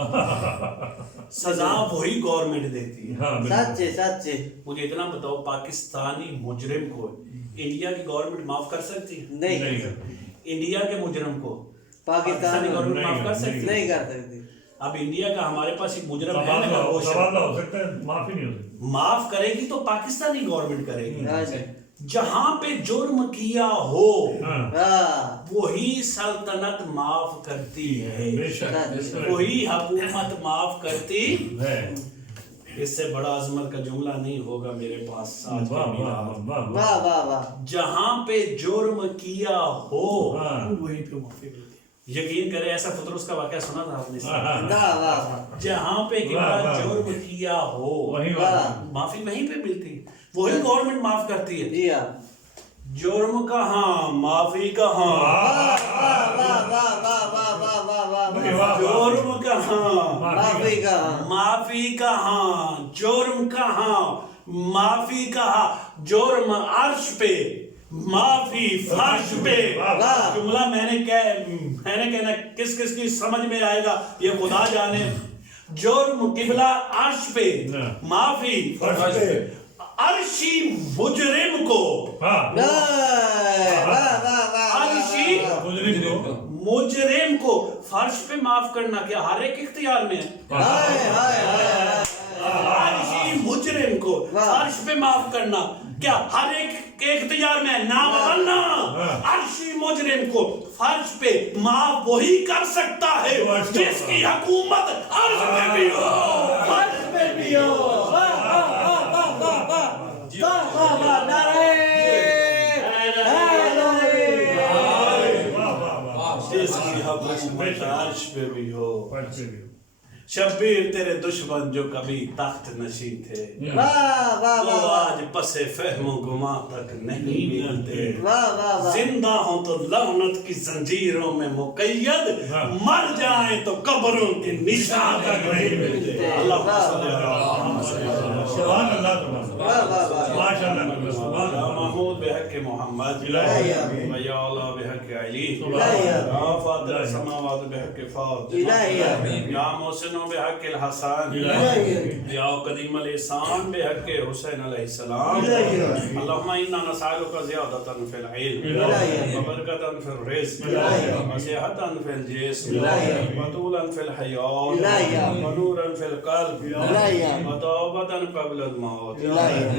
سزا وہی گورنمنٹ دیتی ہے. سچے سچے. مجھے اتنا بتاؤ پاکستانی مجرم کو انڈیا کی گورنمنٹ معاف کر سکتی ہے؟ نہیں انڈیا کے مجرم کو پاکستانی گورنمنٹ معاف کر سکتی ہے؟ نہیں کر سکتی. اب انڈیا کا ہمارے پاس ایک مجرم ہے معافی نہیں ہو سکتی. معاف کرے گی تو پاکستانی گورنمنٹ کرے گی. ہاں جی. جہاں پہ جرم کیا ہو ہاں وہی سلطنت معاف کرتی ہے. سچ. وہی حکومت معاف کرتی. اس سے بڑا عظمت کا جملہ نہیں ہوگا میرے پاس آج کے میلاد. واہ واہ واہ. جہاں پہ جرم کیا ہو وہیں پہ معافی ملتی ہے. یقین کرے ایسا فطرس کا واقعہ سنا تھا آپ نے. واہ واہ. جہاں پہ جرم کیا ہو معافی وہیں پہ ملتی. وہی گورنمنٹ معاف کرتی ہے. جی ہاں. جرم کہاں معافی کہاں. جرم کہاں معافی کہاں. معافی کہاں. جرم کہاں معافی کہاں. جرم عرش پہ معافی فرش پہ. جملہ میں نے کہنا کس کس کی سمجھ میں آئے گا یہ خدا جانے. جرم قبلہ عرش پہ معافی فرش پہ. عرشی مجرم کو عرشی مجرم کو فرش پہ معاف کرنا کیا ہر ایک اختیار میں ہے؟ عرشی مجرم کو فرش پہ معاف کرنا کیا ہر ایک کے اختیار میں ہے؟ نہ ورنہ عرشی مجرم کو فرش پہ معاف وہی کر سکتا ہے جس کی حکومت عرش پہ بھی ہو فرش پہ بھی ہو. جس کی حکومت عرش پہ بھی ہو. شبیر تیرے دشمن جو کبھی تخت نشین تھے وہ آج پس فہم و گما تک نہیں ملتے. زندہ ہوں تو لعنت کی زنجیروں میں مقید مر جائیں تو قبروں کے نشان تک نہیں ملتے. اللہ محمود بحق محمد إلهي ويا الله بحق علي إلهي يا فاطر السماوات بحق فاطمة إلهي يا محسن بحق الحسن إلهي يا قديم الإحسان بحق حسين عليه السلام إلهي اللهم إنا نسألك زيادة في العلم إلهي وبركة في الرزق إلهي وصحة في الجسم إلهي وطولا في الحياة إلهي ونورا في القلب إلهي وتوبة قبل الموت إلهي